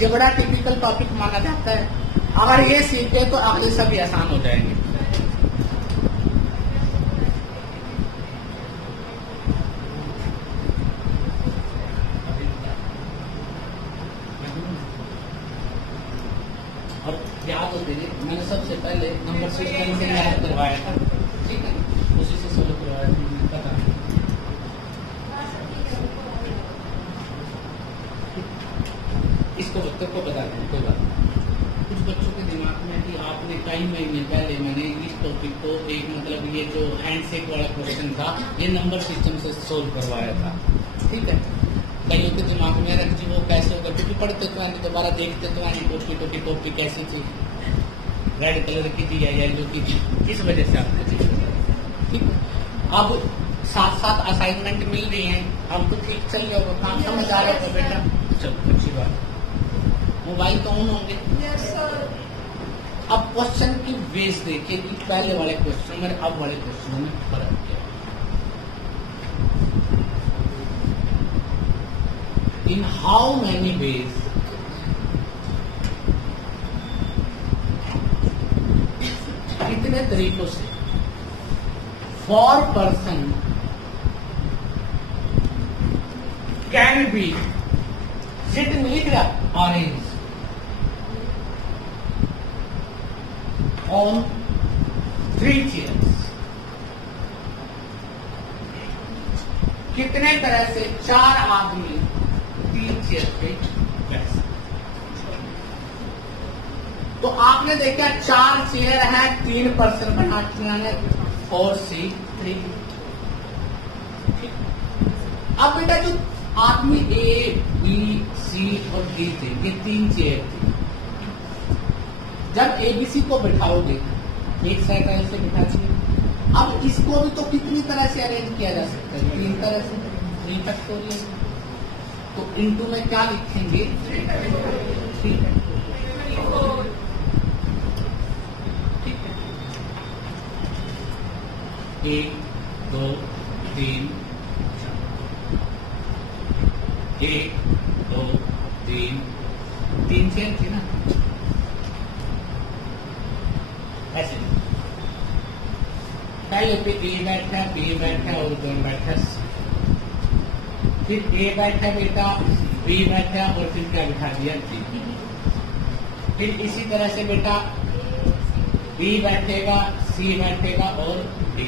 ये बड़ा टिपिकल टॉपिक माना जाता है, अगर ये सीख गए तो अगले सभी आसान हो जाएंगे। और याद हो कीजिए, मैंने सबसे पहले नंबर सिस्टम से याद करवाया था, ठीक है, उसी से सोल्व करवाया था, मुझे पता है। इसको बच्चों को बता दें, कोई बात नहीं। कुछ बच्चों के दिमाग में कि आपने कई महीने पहले मैंने इस टॉपिक को एक मतलब ये जो हैंडशेक वाला क्वेश्चन था ये नंबर सिस्टम से सोल्व करवाया था, ठीक है। कईयों के दिमाग में रख जी वो कैसे होगा, क्योंकि पढ़ते तो आने दोबारा देखते तो आने टोपी कैसी थी, रेड कलर की थी या येलो की थी, इस वजह से आपको चीज, ठीक है। अब साथ साथ असाइनमेंट मिल रही है, अब तो ठीक चल रहा होगा, काम समझ आ रहा होगा बेटा, चलो अच्छी बात। मोबाइल तो ऑन होंगे। अब क्वेश्चन की वेज देखिए कि पहले वाले क्वेश्चन और अब वाले क्वेश्चनों में फर्क क्या है। इन हाउ मैनी वेज कितने तरीकों से four person can be sit लिख रहा ऑरेंज on 3 chairs। कितने तरह से 4 आदमी 3 चेयर पे बैठ सकते। तो आपने देखा 4 चेयर है, 3 पर्सन बैठते हैं, 4C3। अब बेटा जो आदमी A, B, C और D थे, ये 3 चेयर थे। जब ABC को बिठाओगे एक साइड से बिठा दीजिए। अब इसको भी तो कितनी तरह से अरेंज किया जा सकता है, 3 तरह से, 3 फैक्टोरियल। तो इनटू में क्या लिखेंगे, 3। ठीक है, 1 2 3 4, 1 2 3 चेयर थी ना, ऐसे पहले पे A बैठा, B बैठा और 2 बैठा, फिर A बैठा बेटा, B बैठा और फिर क्या बिठा दिया, D। फिर इसी तरह से बेटा B बैठेगा, C बैठेगा और D।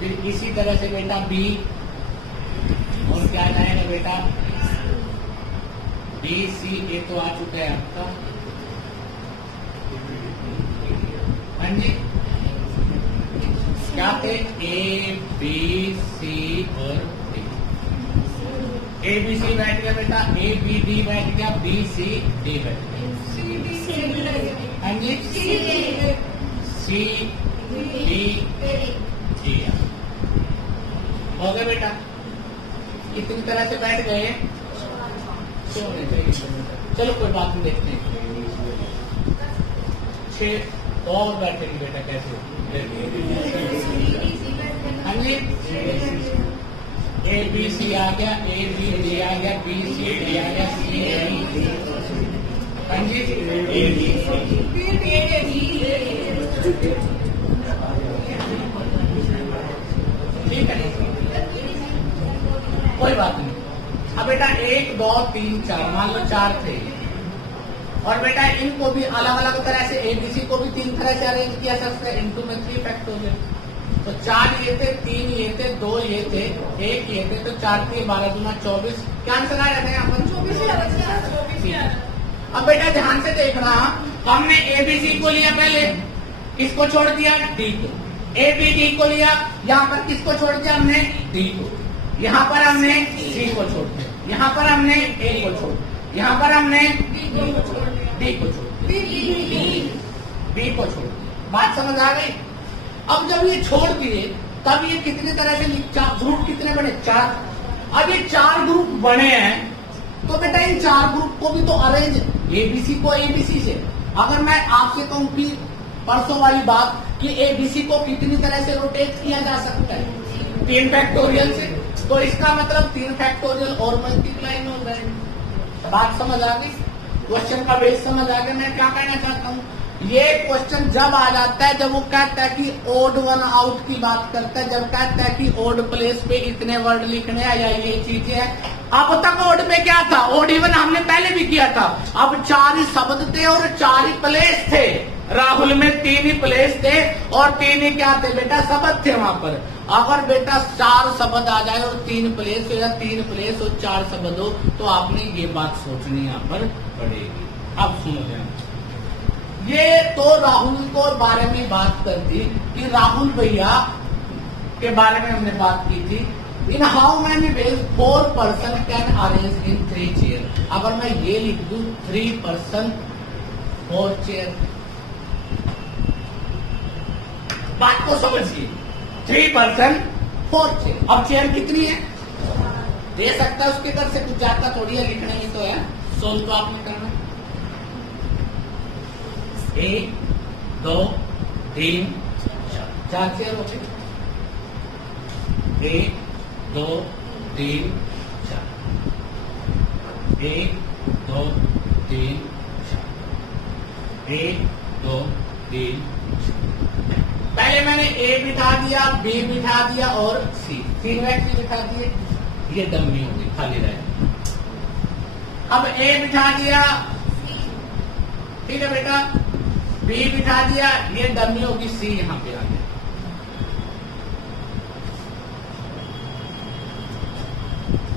फिर इसी तरह से बेटा B और क्या जाएगा बेटा, B C, ये तो आ चुका है आपका, हाँ जी, क्या थे, A B C और D। A B C बैठ गया बेटा, A B D बैठ गया, B C D बैठ गया, हाँ जी, C D E हो गया बेटा। कितनी तरह से बैठ गए, चलो कोई बात नहीं, देखते हैं 6 और बैठेगी बेटा, कैसे, हाँ जी, A B C आ गया, A B D आ गया, B C D आ गया, C D, हाँ जी, A B ठीक है, कोई बात नहीं। अब बेटा 1 2 3 4, मान लो 4 थे, और बेटा इनको भी अलग अलग तरह से ABC को भी 3 तरह से अरेंज किया जा सकता है, इनटू में 3 फैक्टोरियल। तो 4 ये थे, 3 ये थे, 2 ये थे, 1 ये थे, तो 4 थे 12 दूना 24। क्या आंसर आया था यहाँ पर, 24। अब बेटा ध्यान से देखना, हमने ABC को लिया पहले, किसको छोड़ दिया, D को। ABD को लिया, यहाँ पर किसको छोड़ दिया हमने, D को। यहाँ पर हमने C को छोड़ दिया, यहाँ पर हमने A को छोड़ दिया, यहाँ पर हमने D को छोड़ दिया। बात समझ आ गई। अब जब ये छोड़ दिए तब ये कितने तरह से ग्रुप कितने बने, 4। अब ये 4 ग्रुप बने हैं, तो बेटा इन 4 ग्रुप को भी तो अरेंज ABC को ABC से। अगर मैं आपसे कहूं कि परसों वाली बात कि ABC को कितनी तरह से रोटेट किया जा सकता है, 3 फैक्टोरियल से, तो इसका मतलब 3 फैक्टोरियल और मल्टीप्लाई हो जाएंगे। बात समझ आ गई, क्वेश्चन का बेस समझ आ गया। मैं क्या कहना चाहता हूँ, ये क्वेश्चन जब आ जाता है जब वो कहता है कि ओड वन आउट की बात करता है, जब कहता है कि ओड प्लेस पे इतने वर्ड लिखने हैं या ये चीजें हैं। अब तक ओड पे क्या था, ओड इवन हमने पहले भी किया था। अब 4 ही शब्द थे और 4 ही प्लेस थे। राहुल में 3 ही प्लेस थे और 3 ही क्या थे बेटा, शब्द थे वहां पर। अगर बेटा 4 शब्द आ जाए और 3 प्लेस हो या 3 प्लेस और 4 शब्द हो तो आपने ये बात सोचनी यहाँ पर पड़ेगी। अब सुनो ध्यान, ये तो राहुल को बारे में बात कर दी कि राहुल भैया के बारे में हमने बात की थी। In how many ways 4 person can arrange in 3 chair. अगर मैं ये लिख दूं 3 पर्सन 4 चेयर, बात को समझिए। 3 पर्सन 4 चेयर। अब चेयर कितनी है दे सकता है, उसके घर से कुछ ज्यादा थोड़ी है, लिखना ही तो है, सोल्व तो आपने करना। 1 2 3 4 चेयर हो गए। 1 2 3 4 1 2 3 4 1 2 3 4। पहले मैंने ए बिठा दिया, बी बिठा दिया और सी, 3 व्यक्ति बिठा दिए, ये डम्मी होगी, खाली रहे। अब ए बिठा दिया, ठीक है बेटा, बी बिठा दिया, ये डमी होगी, सी यहां पे आ गया।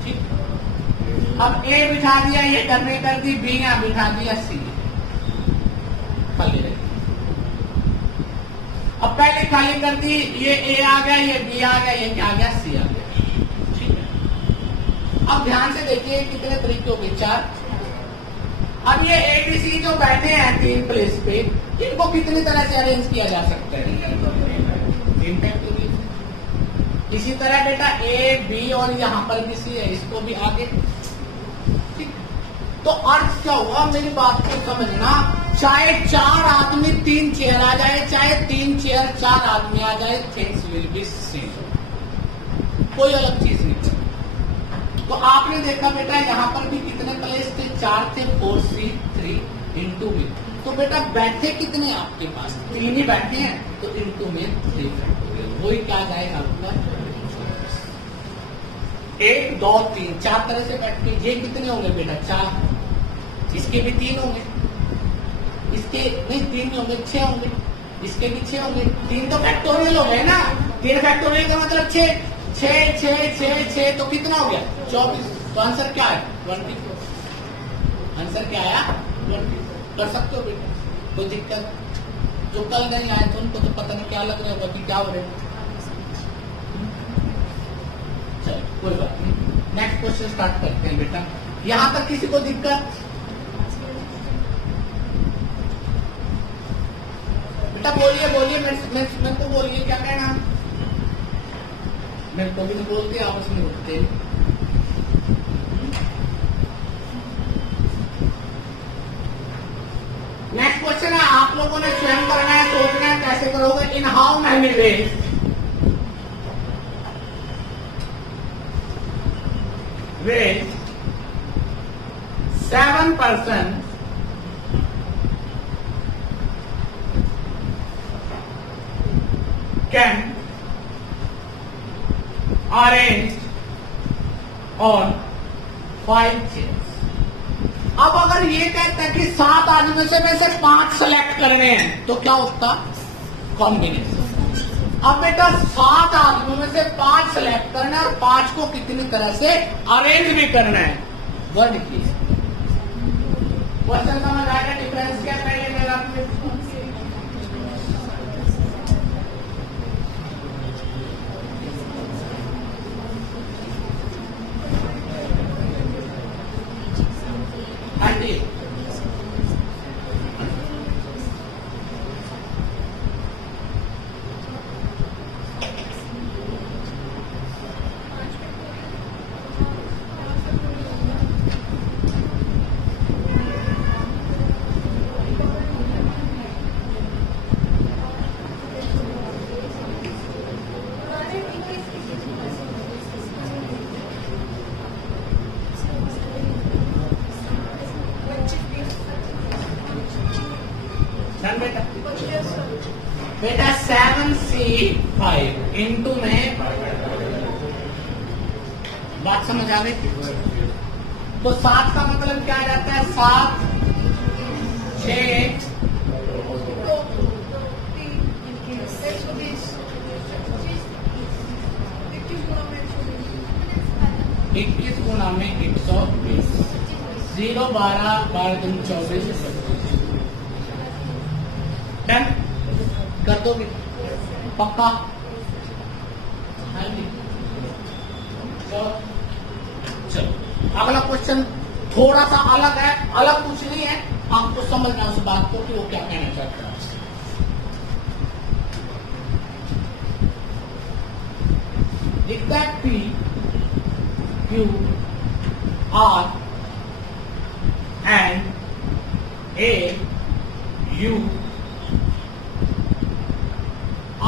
ठीक, अब ए बिठा दिया, ये डमी कर दी, बी यहां बिठा दिया, सी खाली रही। अब पहले खाली कर दी, ये ए आ गया, ये बी आ गया, ये क्या आ गया, सी आ गया। ठीक है, अब ध्यान से देखिए कितने तरीके हो गए, 4। अब ये एबीसी जो बैठे हैं 3 प्लेस पे, इनको कितनी तरह से अरेंज किया जा सकता है, 3 फैक्टोरियल। इसी तरह बेटा ए बी और यहां पर भी सी है, इसको भी आगे। ठीक, तो अर्थ क्या हुआ, मेरी बात को समझना। चाहे 4 आदमी 3 चेयर आ जाए, चाहे 3 चेयर 4 आदमी आ जाए, थिंग्स विल बी सेम, कोई अलग चीज नहीं। तो आपने देखा बेटा यहाँ पर भी कितने प्लेस थे, 4 थे, 4 सी 3 इंटू में। तो बेटा बैठे कितने आपके पास, 3 ही बैठे हैं, तो इंटू में 3 फैक्टोरियल, वही क्या जाएगा आपका 1 2 3 4 तरह से बैठ के। ये कितने होंगे बेटा, 4, इसके भी 3 होंगे, इसके नहीं 3 नहीं होंगे, 6 होंगे, इसके भी 6 होंगे। 3 तो फैक्टोरियल हो गए ना, 3 फैक्टोरियल का मतलब 6 6 6 6 6, तो कितना हो गया 24। तो आंसर क्या है 24। आंसर क्या आया 24। कर सकते हो बेटा, कोई दिक्कत। जो कल नहीं आए तो उनको तो पता नहीं क्या लग रहा होगा कि क्या हो रहा है। चलो कोई बात नहीं, नेक्स्ट क्वेश्चन स्टार्ट करते हैं बेटा। यहां तक किसी को दिक्कत? बेटा बोलिए बोलिए, मेरे को बोलिए, क्या कहना। मेरे को भी नहीं बोलते, आपस में बोलते। नेक्स्ट क्वेश्चन है, आप लोगों ने स्वयं करना है, सोचना है कैसे करोगे। In how many ways with 7 person can arrange on 5 chairs। अब अगर ये कहता है कि 7 आदमियों से में से 5 सेलेक्ट करने हैं तो क्या होता कॉम्बिनेशन। अब बेटा 7 आदमियों में से 5 सेलेक्ट करना है और 5 को कितनी तरह से अरेंज भी करना है, वर्ड की। क्वेश्चन समझ आएगा, डिफरेंस क्या पहले मेरा डन बेटा। बेटा 7C5 इंटू में बात समझ आ गई। तो 7 का मतलब क्या आ जाता है? 7 6 21 गुना में 120 0 12 12 दूनी 24 डन कर दोगे पक्का? चलो अगला क्वेश्चन थोड़ा सा अलग है, अलग कुछ नहीं है, आपको समझना उस बात को कि वो क्या कहना चाहता है। लिखता है P Q R and A U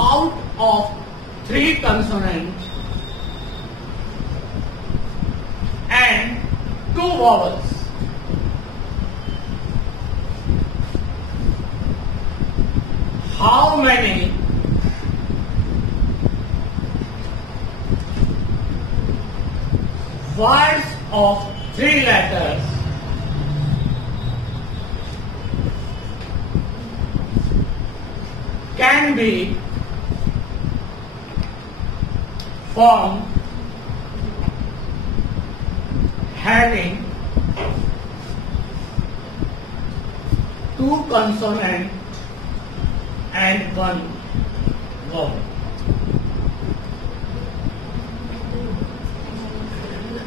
out of 3 consonants and 2 vowels. How many words of 3 letters can be formed having 2 consonants and 1 vowel?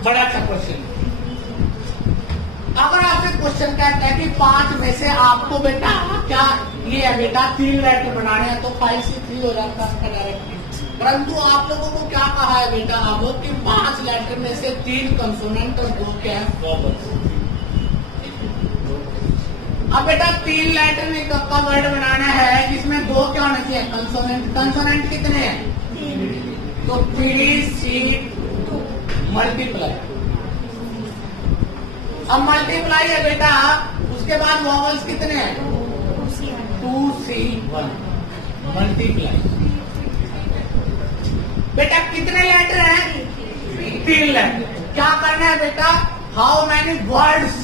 बड़ा अच्छा क्वेश्चन। अगर आपसे क्वेश्चन कहता है कि 5 में से आपको बेटा क्या ये है बेटा 3 लेटर बनाने हैं, तो 5C3 हो जाता है डायरेक्टली। परंतु आप लोगों को क्या कहा है बेटा अब कि 5 लेटर में से 3 कंसोनेंट और 2 क्या है वॉवल्स। अब बेटा 3 लेटर में का वर्ड बनाना है जिसमें 2 क्या होना चाहिए कंसोनेंट। कंसोनेंट कितने हैं? तो 3C2 मल्टीप्लाई। अब मल्टीप्लाई है बेटा, उसके बाद वॉवल्स कितने हैं? 2C1 multiply. बेटा कितने लेटर हैं? 3 लेटर। क्या करना है बेटा? How many words?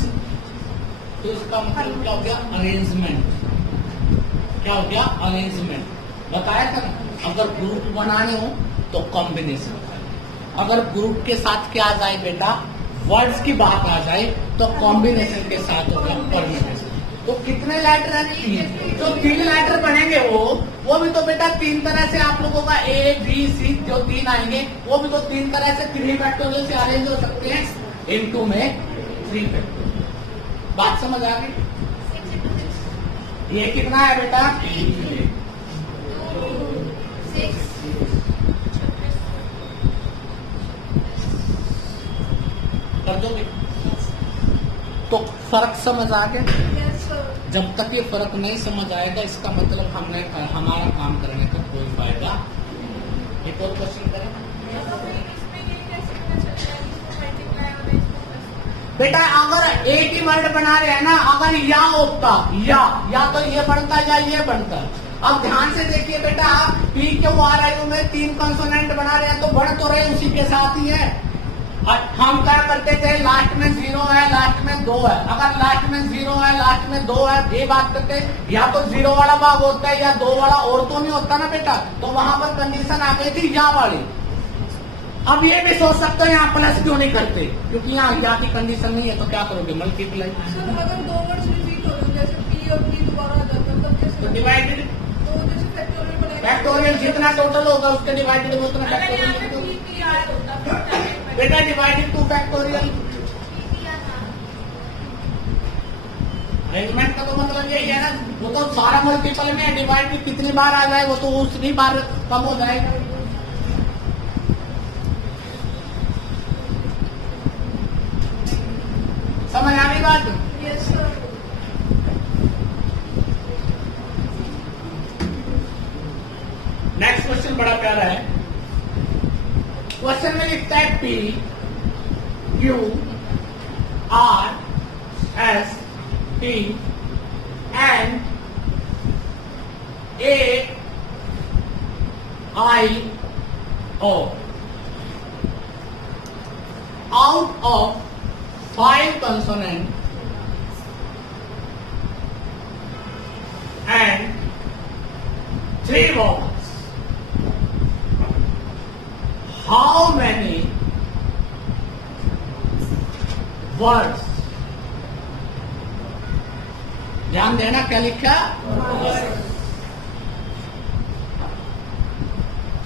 तो इसका मतलब क्या हो गया? अरेंजमेंट। क्या हो गया? अरेंजमेंट। बताया था ना, अगर ग्रुप बनाने हो तो कॉम्बिनेशन, अगर ग्रुप के साथ क्या आ जाए बेटा वर्ड्स की बात आ जाए तो कॉम्बिनेशन के साथ होगा परम्यूटेशन। तो कितने लेटर हैं? 3। जो 3 लेटर बनेंगे वो भी तो बेटा 3 तरह से आप लोगों का A B C जो 3 आएंगे वो भी तो 3 तरह से 3 फैक्टोरियल से अरेंज हो सकते हैं इनटू में 3 फैक्टोरियल। बात समझ आ गई? ये कितना है बेटा? 6 कर दोगे? तो फर्क समझ आ गया? जब तक ये फर्क नहीं समझ आएगा इसका मतलब हमने हमारा काम करने का कोई फायदा। एक और क्वेश्चन करें बेटा। अगर एक ही वर्ड बना रहे हैं ना, अगर या होता या तो ये बनता या ये बनता। अब ध्यान से देखिए बेटा, P Q R I U में 3 कंसोनेंट बना रहे हैं तो बढ़ तो रहे उसी के साथ ही है। हम क्या करते थे? लास्ट में 0 है, लास्ट में 2 है। अगर लास्ट में 0 है, लास्ट में 2 है, ये बात करते या तो 0 वाला भाग होता है या 2 वाला, और तो नहीं होता ना बेटा। तो वहां पर कंडीशन आ गई थी या वाली। अब ये भी सोच सकते हो यहाँ प्लस क्यों नहीं करते, क्योंकि यहाँ या की कंडीशन नहीं है। तो क्या करोगे? मल्टीप्लाई। अगर 2 वर्ड्स रिपीट हो जैसे P और P दोबारा आ जाता मतलब कैसे? तो डिवाइडेड तो जैसे फैक्टोरियल बनाएंगे, फैक्टोरियल जितना टोटल होगा उसके डिवाइडेड में उतना फैक्टोरियल बेटा। Divided 2 factorial. अरेंजमेंट का तो मतलब यही है ना, वो तो सारा मल्टीपल में है। डिवाइड कितनी बार आ जाए वो तो उतनी बार कम हो जाएगा। समझ आ गई बात? Yes sir. नेक्स्ट क्वेश्चन बड़ा प्यारा है। क्वेश्चन में लिखता है P Q R S T and A-I-O. Out of 5 consonants and 3 vowels, how many words? ध्यान देना क्या लिखा?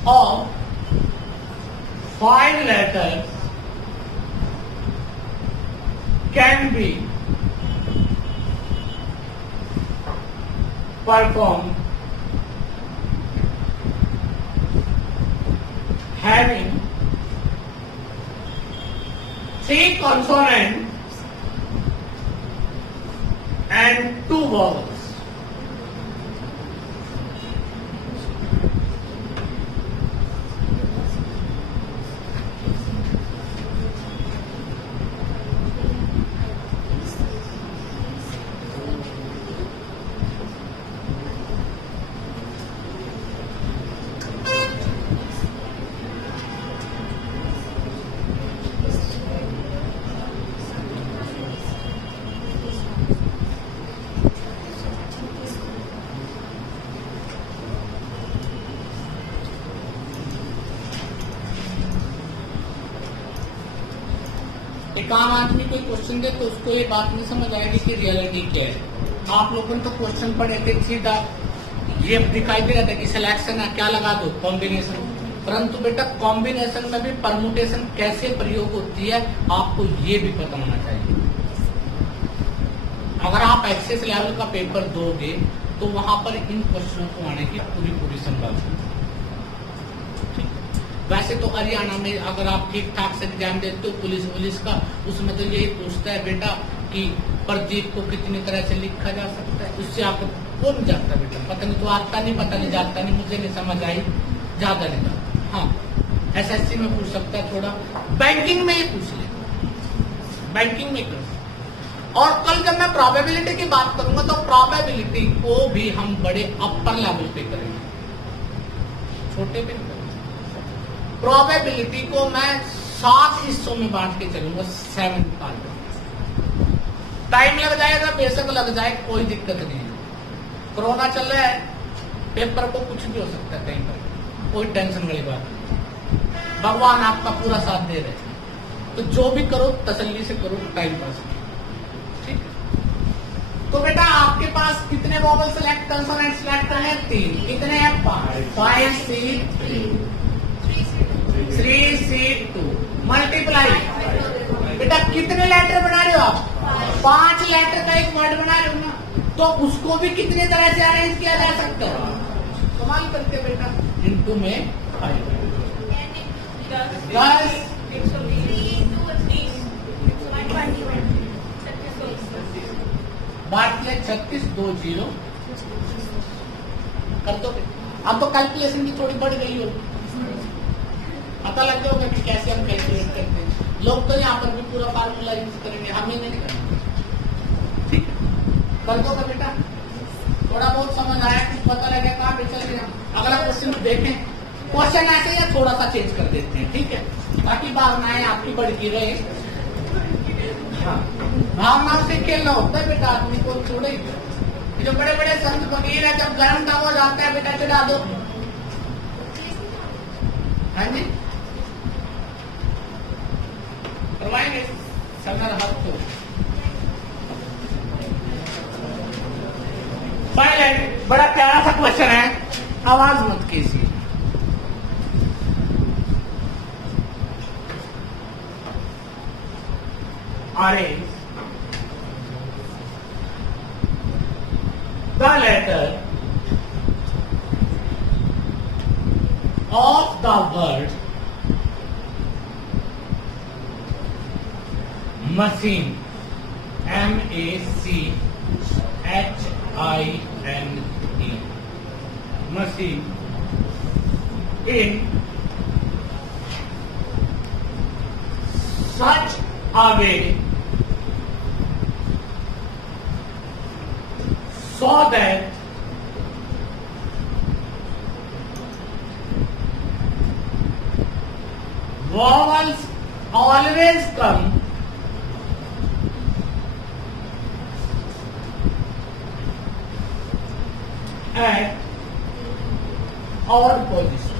Of 5 letters can be performed having 3 consonants and 2 vowels. एक आम आदमी कोई क्वेश्चन दे तो उसको ये बात नहीं समझ आएगी कि रियलिटी क्या है। आप लोगों ने तो क्वेश्चन पढ़े थे, सीधा ये दिखाई दे रहा था कि सिलेक्शन है, क्या लगा दो, कॉम्बिनेशन। परंतु बेटा कॉम्बिनेशन में भी परमुटेशन कैसे प्रयोग होती है आपको ये भी पता होना चाहिए। अगर आप एक्सेस लेवल का पेपर दोगे तो वहां पर इन क्वेश्चनों को आने की पूरी संभावना। वैसे तो हरियाणा में अगर आप ठीक ठाक से एग्जाम देते हो पुलिस का, उसमें तो यही पूछता है बेटा कि प्रदीप को कितनी तरह से लिखा जा सकता है। उससे आपको कौन जाता है बेटा, पता नहीं तो आता नहीं, पता नहीं जाता नहीं, मुझे नहीं समझ आई, ज्यादा नहीं जाता। हाँ, एसएससी में पूछ सकता है, थोड़ा बैंकिंग में ही पूछ ले, बैंकिंग में कर। और कल जब मैं प्रोबेबिलिटी की बात करूंगा तो प्रोबेबिलिटी को भी हम बड़े अपर लेवल पे करेंगे, छोटे पे। प्रोबेबिलिटी को मैं 7 हिस्सों में बांट के चलूंगा, 7 पार्ट। टाइम लग जाएगा, बेशक लग जाए, कोई दिक्कत नहीं है। कोरोना चल रहा है, पेपर को कुछ भी हो सकता है कहीं पर, कोई टेंशन वाली बात नहीं। भगवान आपका पूरा साथ दे रहे हैं, तो जो भी करो तसल्ली से करो, टाइम पास। ठीक है, तो बेटा आपके पास कितने वोवल सेलेक्ट, कंसोनेंट सेलेक्ट है? 3। कितने हैं? 5 C 3 C 2 मल्टीप्लाई। बेटा कितने लेटर बना रहे हो आप? 5 लेटर का एक वर्ड बना रहे हो ना, तो उसको भी कितने तरह से अरेंज किया जा सकता है? कमाल करते बेटा, इनटू में 5 10 बात किया 36 2 0 कर दो। अब तो कैलकुलेशन की थोड़ी बढ़ गई होगी, पता लग गया होगा कि कैसे हम कैलकुलेट करते हैं। लोग तो यहाँ पर भी पूरा फार्मूला यूज करेंगे, हमें नहीं करना। ठीक है, कर दो बेटा, थोड़ा बहुत समझ आया, कुछ पता लगे कहाँ पे चल गया। अगला क्वेश्चन देखें, क्वेश्चन ऐसे या थोड़ा सा चेंज कर देते हैं, ठीक है, ताकि भावनाएं आपकी बढ़ती रहे। भावनाओं से खेलना होता है बेटा आदमी को, थोड़े जो बड़े बड़े संत फकीर है, जब गर्म तब हो जाता है बेटा चढ़ा दो। हाँ जी, करवाएंगे सगर हाथ को। साइलेंट, बड़ा प्यारा सा क्वेश्चन है, आवाज मत कीजिए। Arrange the letter of the word machine, MACHINE, machine, in such a way so that vowels always come at odd position.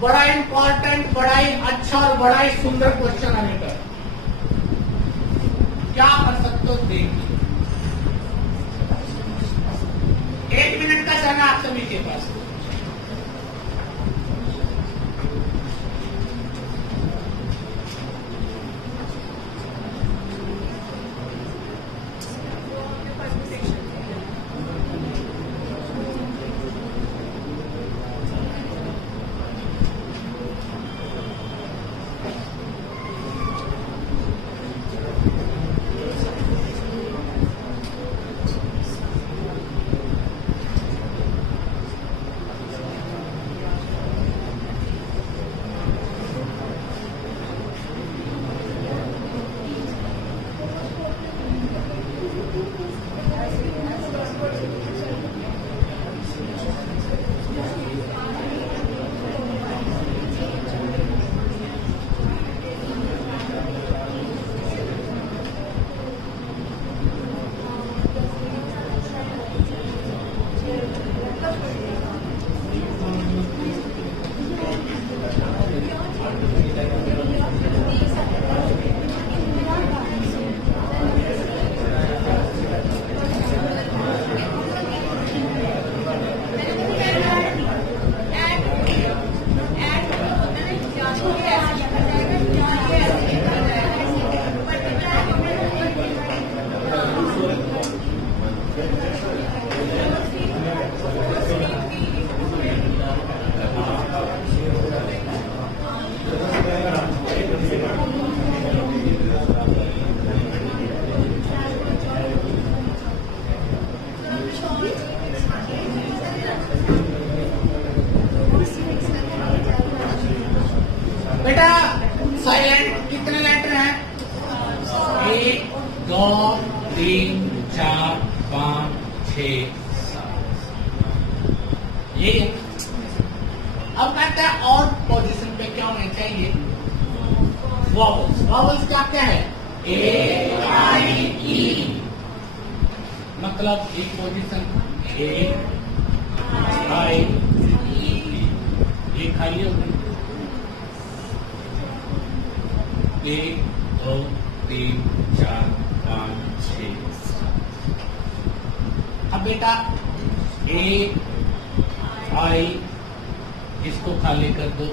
बड़ा इंपॉर्टेंट, बड़ा ही अच्छा और बड़ा ही सुंदर क्वेश्चन है बेटा। क्या कर सकते हो देखिए, 1 मिनट का समय आप सभी के पास। बेटा साइलेंट कितने लेटर हैं? 1 2 3 4 5 6 7। ये अब कहते हैं और पोजीशन पे क्या होना चाहिए? वॉवल्स। वॉवल्स क्या क्या है? A I E। मतलब एक पोजीशन A I E, ये खाली हो गई। 1 2 3 4 5 6 7। अब बेटा A I इसको खाली कर दो,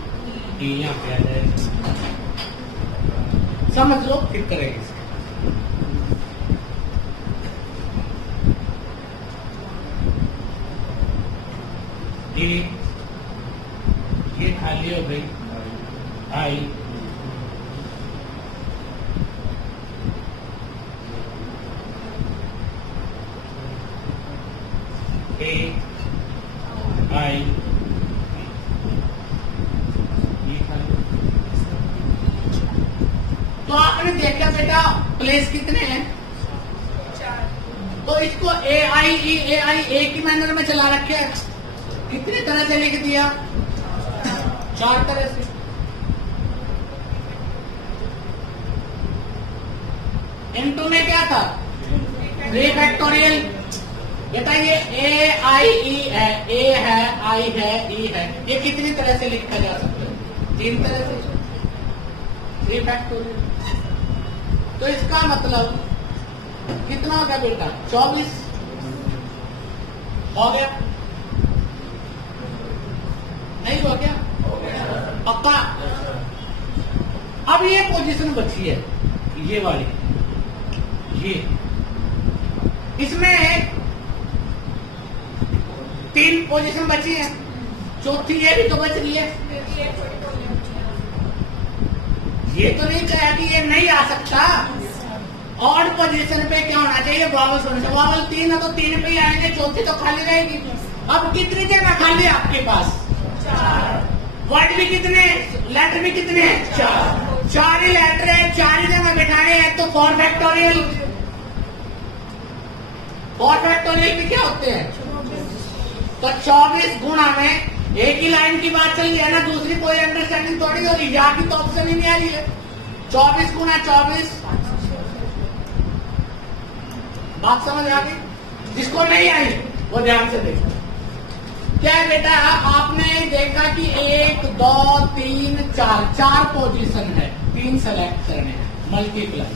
E यहाँ पे आ जाएगा। समझ लो फिर करेंगे इसके। ये खाली हो गई I A I तो आपने देखा बेटा प्लेस कितने हैं? 4। तो इसको AI एक ही मैनर में चला रखे हैं। कितनी तरह से लिख दिया? 4 तरह से। इनटू में क्या था? 3 फैक्टोरियल। बेटा ये AIE है, A है, I है, E है, ये कितनी तरह से लिखा जा सकता है? 3 तरह से। 3 फैक्टोरियल। तो इसका मतलब कितना हो गया बेटा? 24 हो गया? नहीं हो गया? पक्का? अब ये पोजीशन बची है, ये वाली, ये इसमें 3 पोजीशन बची है, चौथी ये भी तो बच रही है। ये तो नहीं कहा कि ये नहीं आ सकता। ऑड पोजीशन पे क्या होना चाहिए? वॉवल्स होना चाहिए। वॉवल 3 है तो 3 पे ही आएंगे, चौथी तो खाली रहेगी। अब कितनी जगह खाली है आपके पास? 4। वर्ड भी कितने, लेटर भी कितने हैं? 4 ही लेटर है, 4 ही जगह बिठाने हैं। तो 4 फैक्टोरियल। 4 फैक्टोरियल भी क्या होते हैं? तो 24 गुणा में एक ही लाइन की बात चल रही है ना, दूसरी कोई अंडरस्टैंडिंग थोड़ी हो रही, यहाँ की तो ऑप्शन ही नहीं आ रही है। 24 गुना 24, बात समझ आ गई? जिसको नहीं आई वो ध्यान से देखो। क्या है बेटा, आपने देखा कि 1 2 3 4 4 पोजीशन है, 3 सेलेक्ट करने हैं, मल्टीप्लाई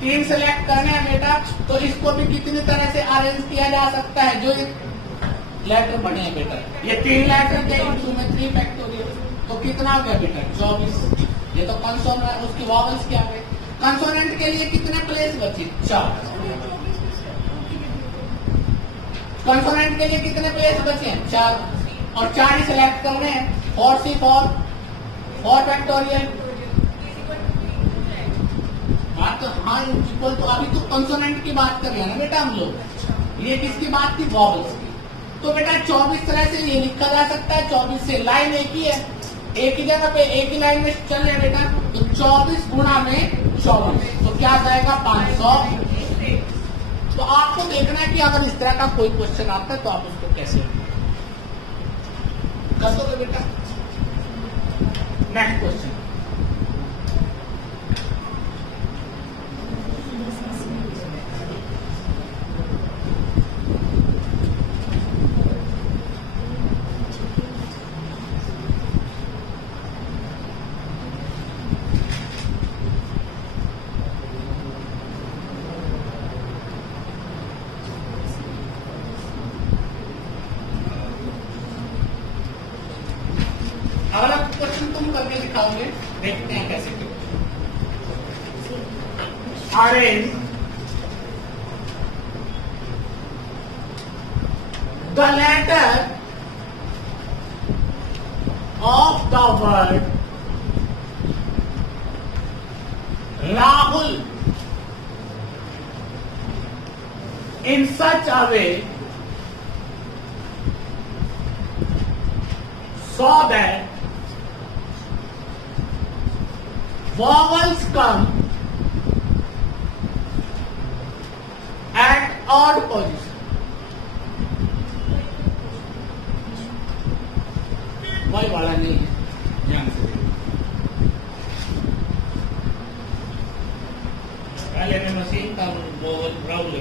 3 सेलेक्ट करने हैं बेटा। तो इसको भी कितनी तरह से अरेंज किया जा सकता है, जो लेटर बने हैं बेटा, ये 3 लेटर के इनटू में 3 फैक्टोरियल, तो कितना हो गया बेटा 24। ये तो कंसोनेंट, उसकी वॉवल्स क्या है, कंसोनेंट के लिए कितने प्लेस बचे 4, कंसोनेंट के लिए कितने प्लेस बचे हैं 4, और 4 ही सिलेक्ट करने हैं। 4 सी 4 फैक्टोरियल। तो हाँ इक्वल, तो अभी तो कंसोनेंट की बात कर रहे हैं ना बेटा हम लोग, ये किसकी बात थी, वॉवल्स की। तो बेटा 24 तरह से ये लिखा जा सकता है, 24 से लाइन एक ही है, एक ही जगह पे एक ही लाइन में चल रहे बेटा, तो 24 गुणा में 24, तो क्या जाएगा 500। तो आपको देखना है कि अगर इस तरह का कोई क्वेश्चन आता है तो आप उसको कैसे कर दोगे बेटा। नेक्स्ट क्वेश्चन, अगला क्वेश्चन तुम करके दिखाओगे, देखते हैं कैसे arrange the letter of the word Rahul in such a way so that vowels come at odd position. वही वाला नहीं है, ध्यान से पहले मैं मशीन का वोवल राहुल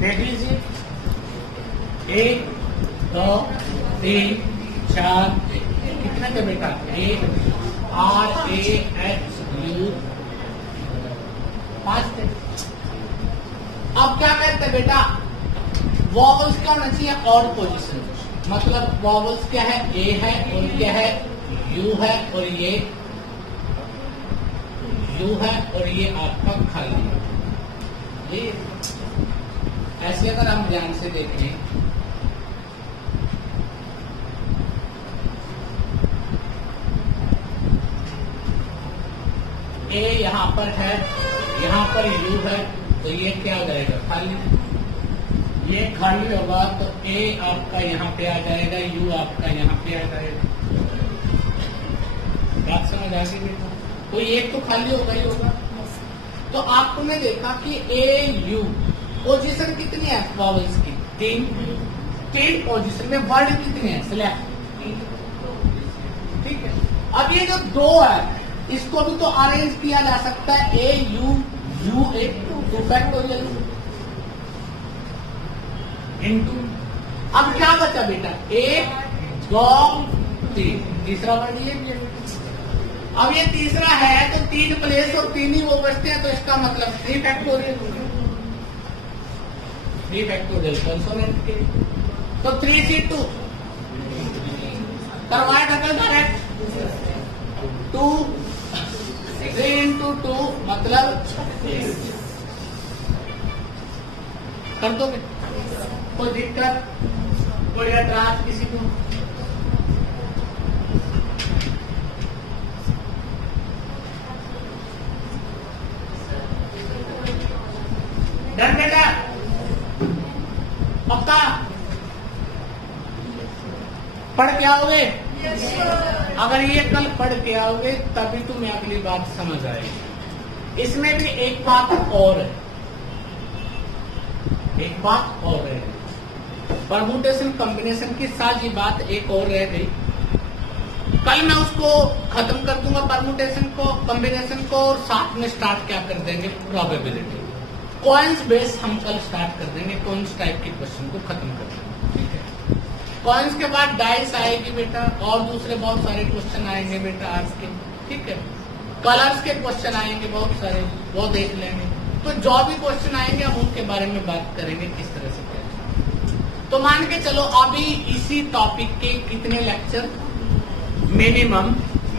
देख लीजिए, 1 2 3 4 कितने के बेटा, 1 R A H U 5 थे। अब क्या कहते हैं बेटा, वॉवल्स क्या होना चाहिए, ऑड पोजीशन, मतलब वॉवल्स क्या है, A है और क्या है U है, और ये U है और ये आपका खाली है। ये ऐसे अगर हम ध्यान से देखें, ए यहां पर है, यहां पर यू है, तो ये क्या हो जाएगा खाली, ये खाली होगा तो ए आपका यहां पे आ जाएगा, यू आपका यहां पे आ जाएगा। बात समझ आ गई बेटा, तो एक तो खाली होगा ही होगा। तो आपने देखा कि ए यू पोजीशन कितनी है वॉवल्स की, 3 पोजीशन में, वर्ड कितने हैं सिलेक्ट, ठीक है। अब ये जो 2 है इसको भी तो अरेंज किया जा सकता है, A U U A 2 factorial into. अब क्या बचा बेटा, 1 2 3, तीसरा वर्ड ये भी है। अब ये तीसरा है तो 3 प्लेस और 3 ही वो बचते हैं, तो इसका मतलब 3 फैक्टोरियल हो गया, 3 फैक्टोरियल कंसोनेंट के, तो 3C2 करवाए डबल डायरेक्ट 2 3 into 2 मतलब कर दोगे। कोई दिक्कत, कोई एतराज किसी को? डन बेटा? पक्का पढ़ के आओगे? Yes sir. अगर ये कल पढ़ के आओगे तभी तुम्हें अगली बात समझ आएगी। इसमें भी एक बात और है, एक बात और है, परमुटेशन कॉम्बिनेशन की साझी बात एक और रह गई। कल मैं उसको खत्म कर दूंगा, परमुटेशन को, कॉम्बिनेशन को, और साथ में स्टार्ट क्या कर देंगे, प्रोबेबिलिटी। कॉइन्स बेस हम कल स्टार्ट कर देंगे, कॉइन्स टाइप के क्वेश्चन को खत्म कर देंगे, ठीक है। कॉइन्स के बाद डाइस आएगी बेटा, और दूसरे बहुत सारे क्वेश्चन आएंगे बेटा आज के, ठीक है। कलर्स के क्वेश्चन आएंगे बहुत सारे, वो देख लेंगे। तो जो भी क्वेश्चन आएंगे हम उनके बारे में बात करेंगे किस तरह से क्या। तो मान के चलो अभी इसी टॉपिक के कितने लेक्चर, मिनिमम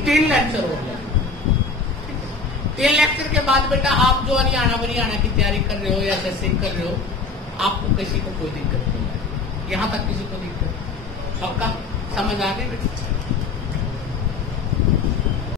3 लेक्चर हो गया। 3 लेक्चर के बाद बेटा आप जो हरियाणा की तैयारी कर रहे हो या जैसे कर रहे हो, आपको किसी को कोई दिक्कत नहीं है, यहाँ तक किसी को दिक्कत? पक्का समझ आ गई बेटा?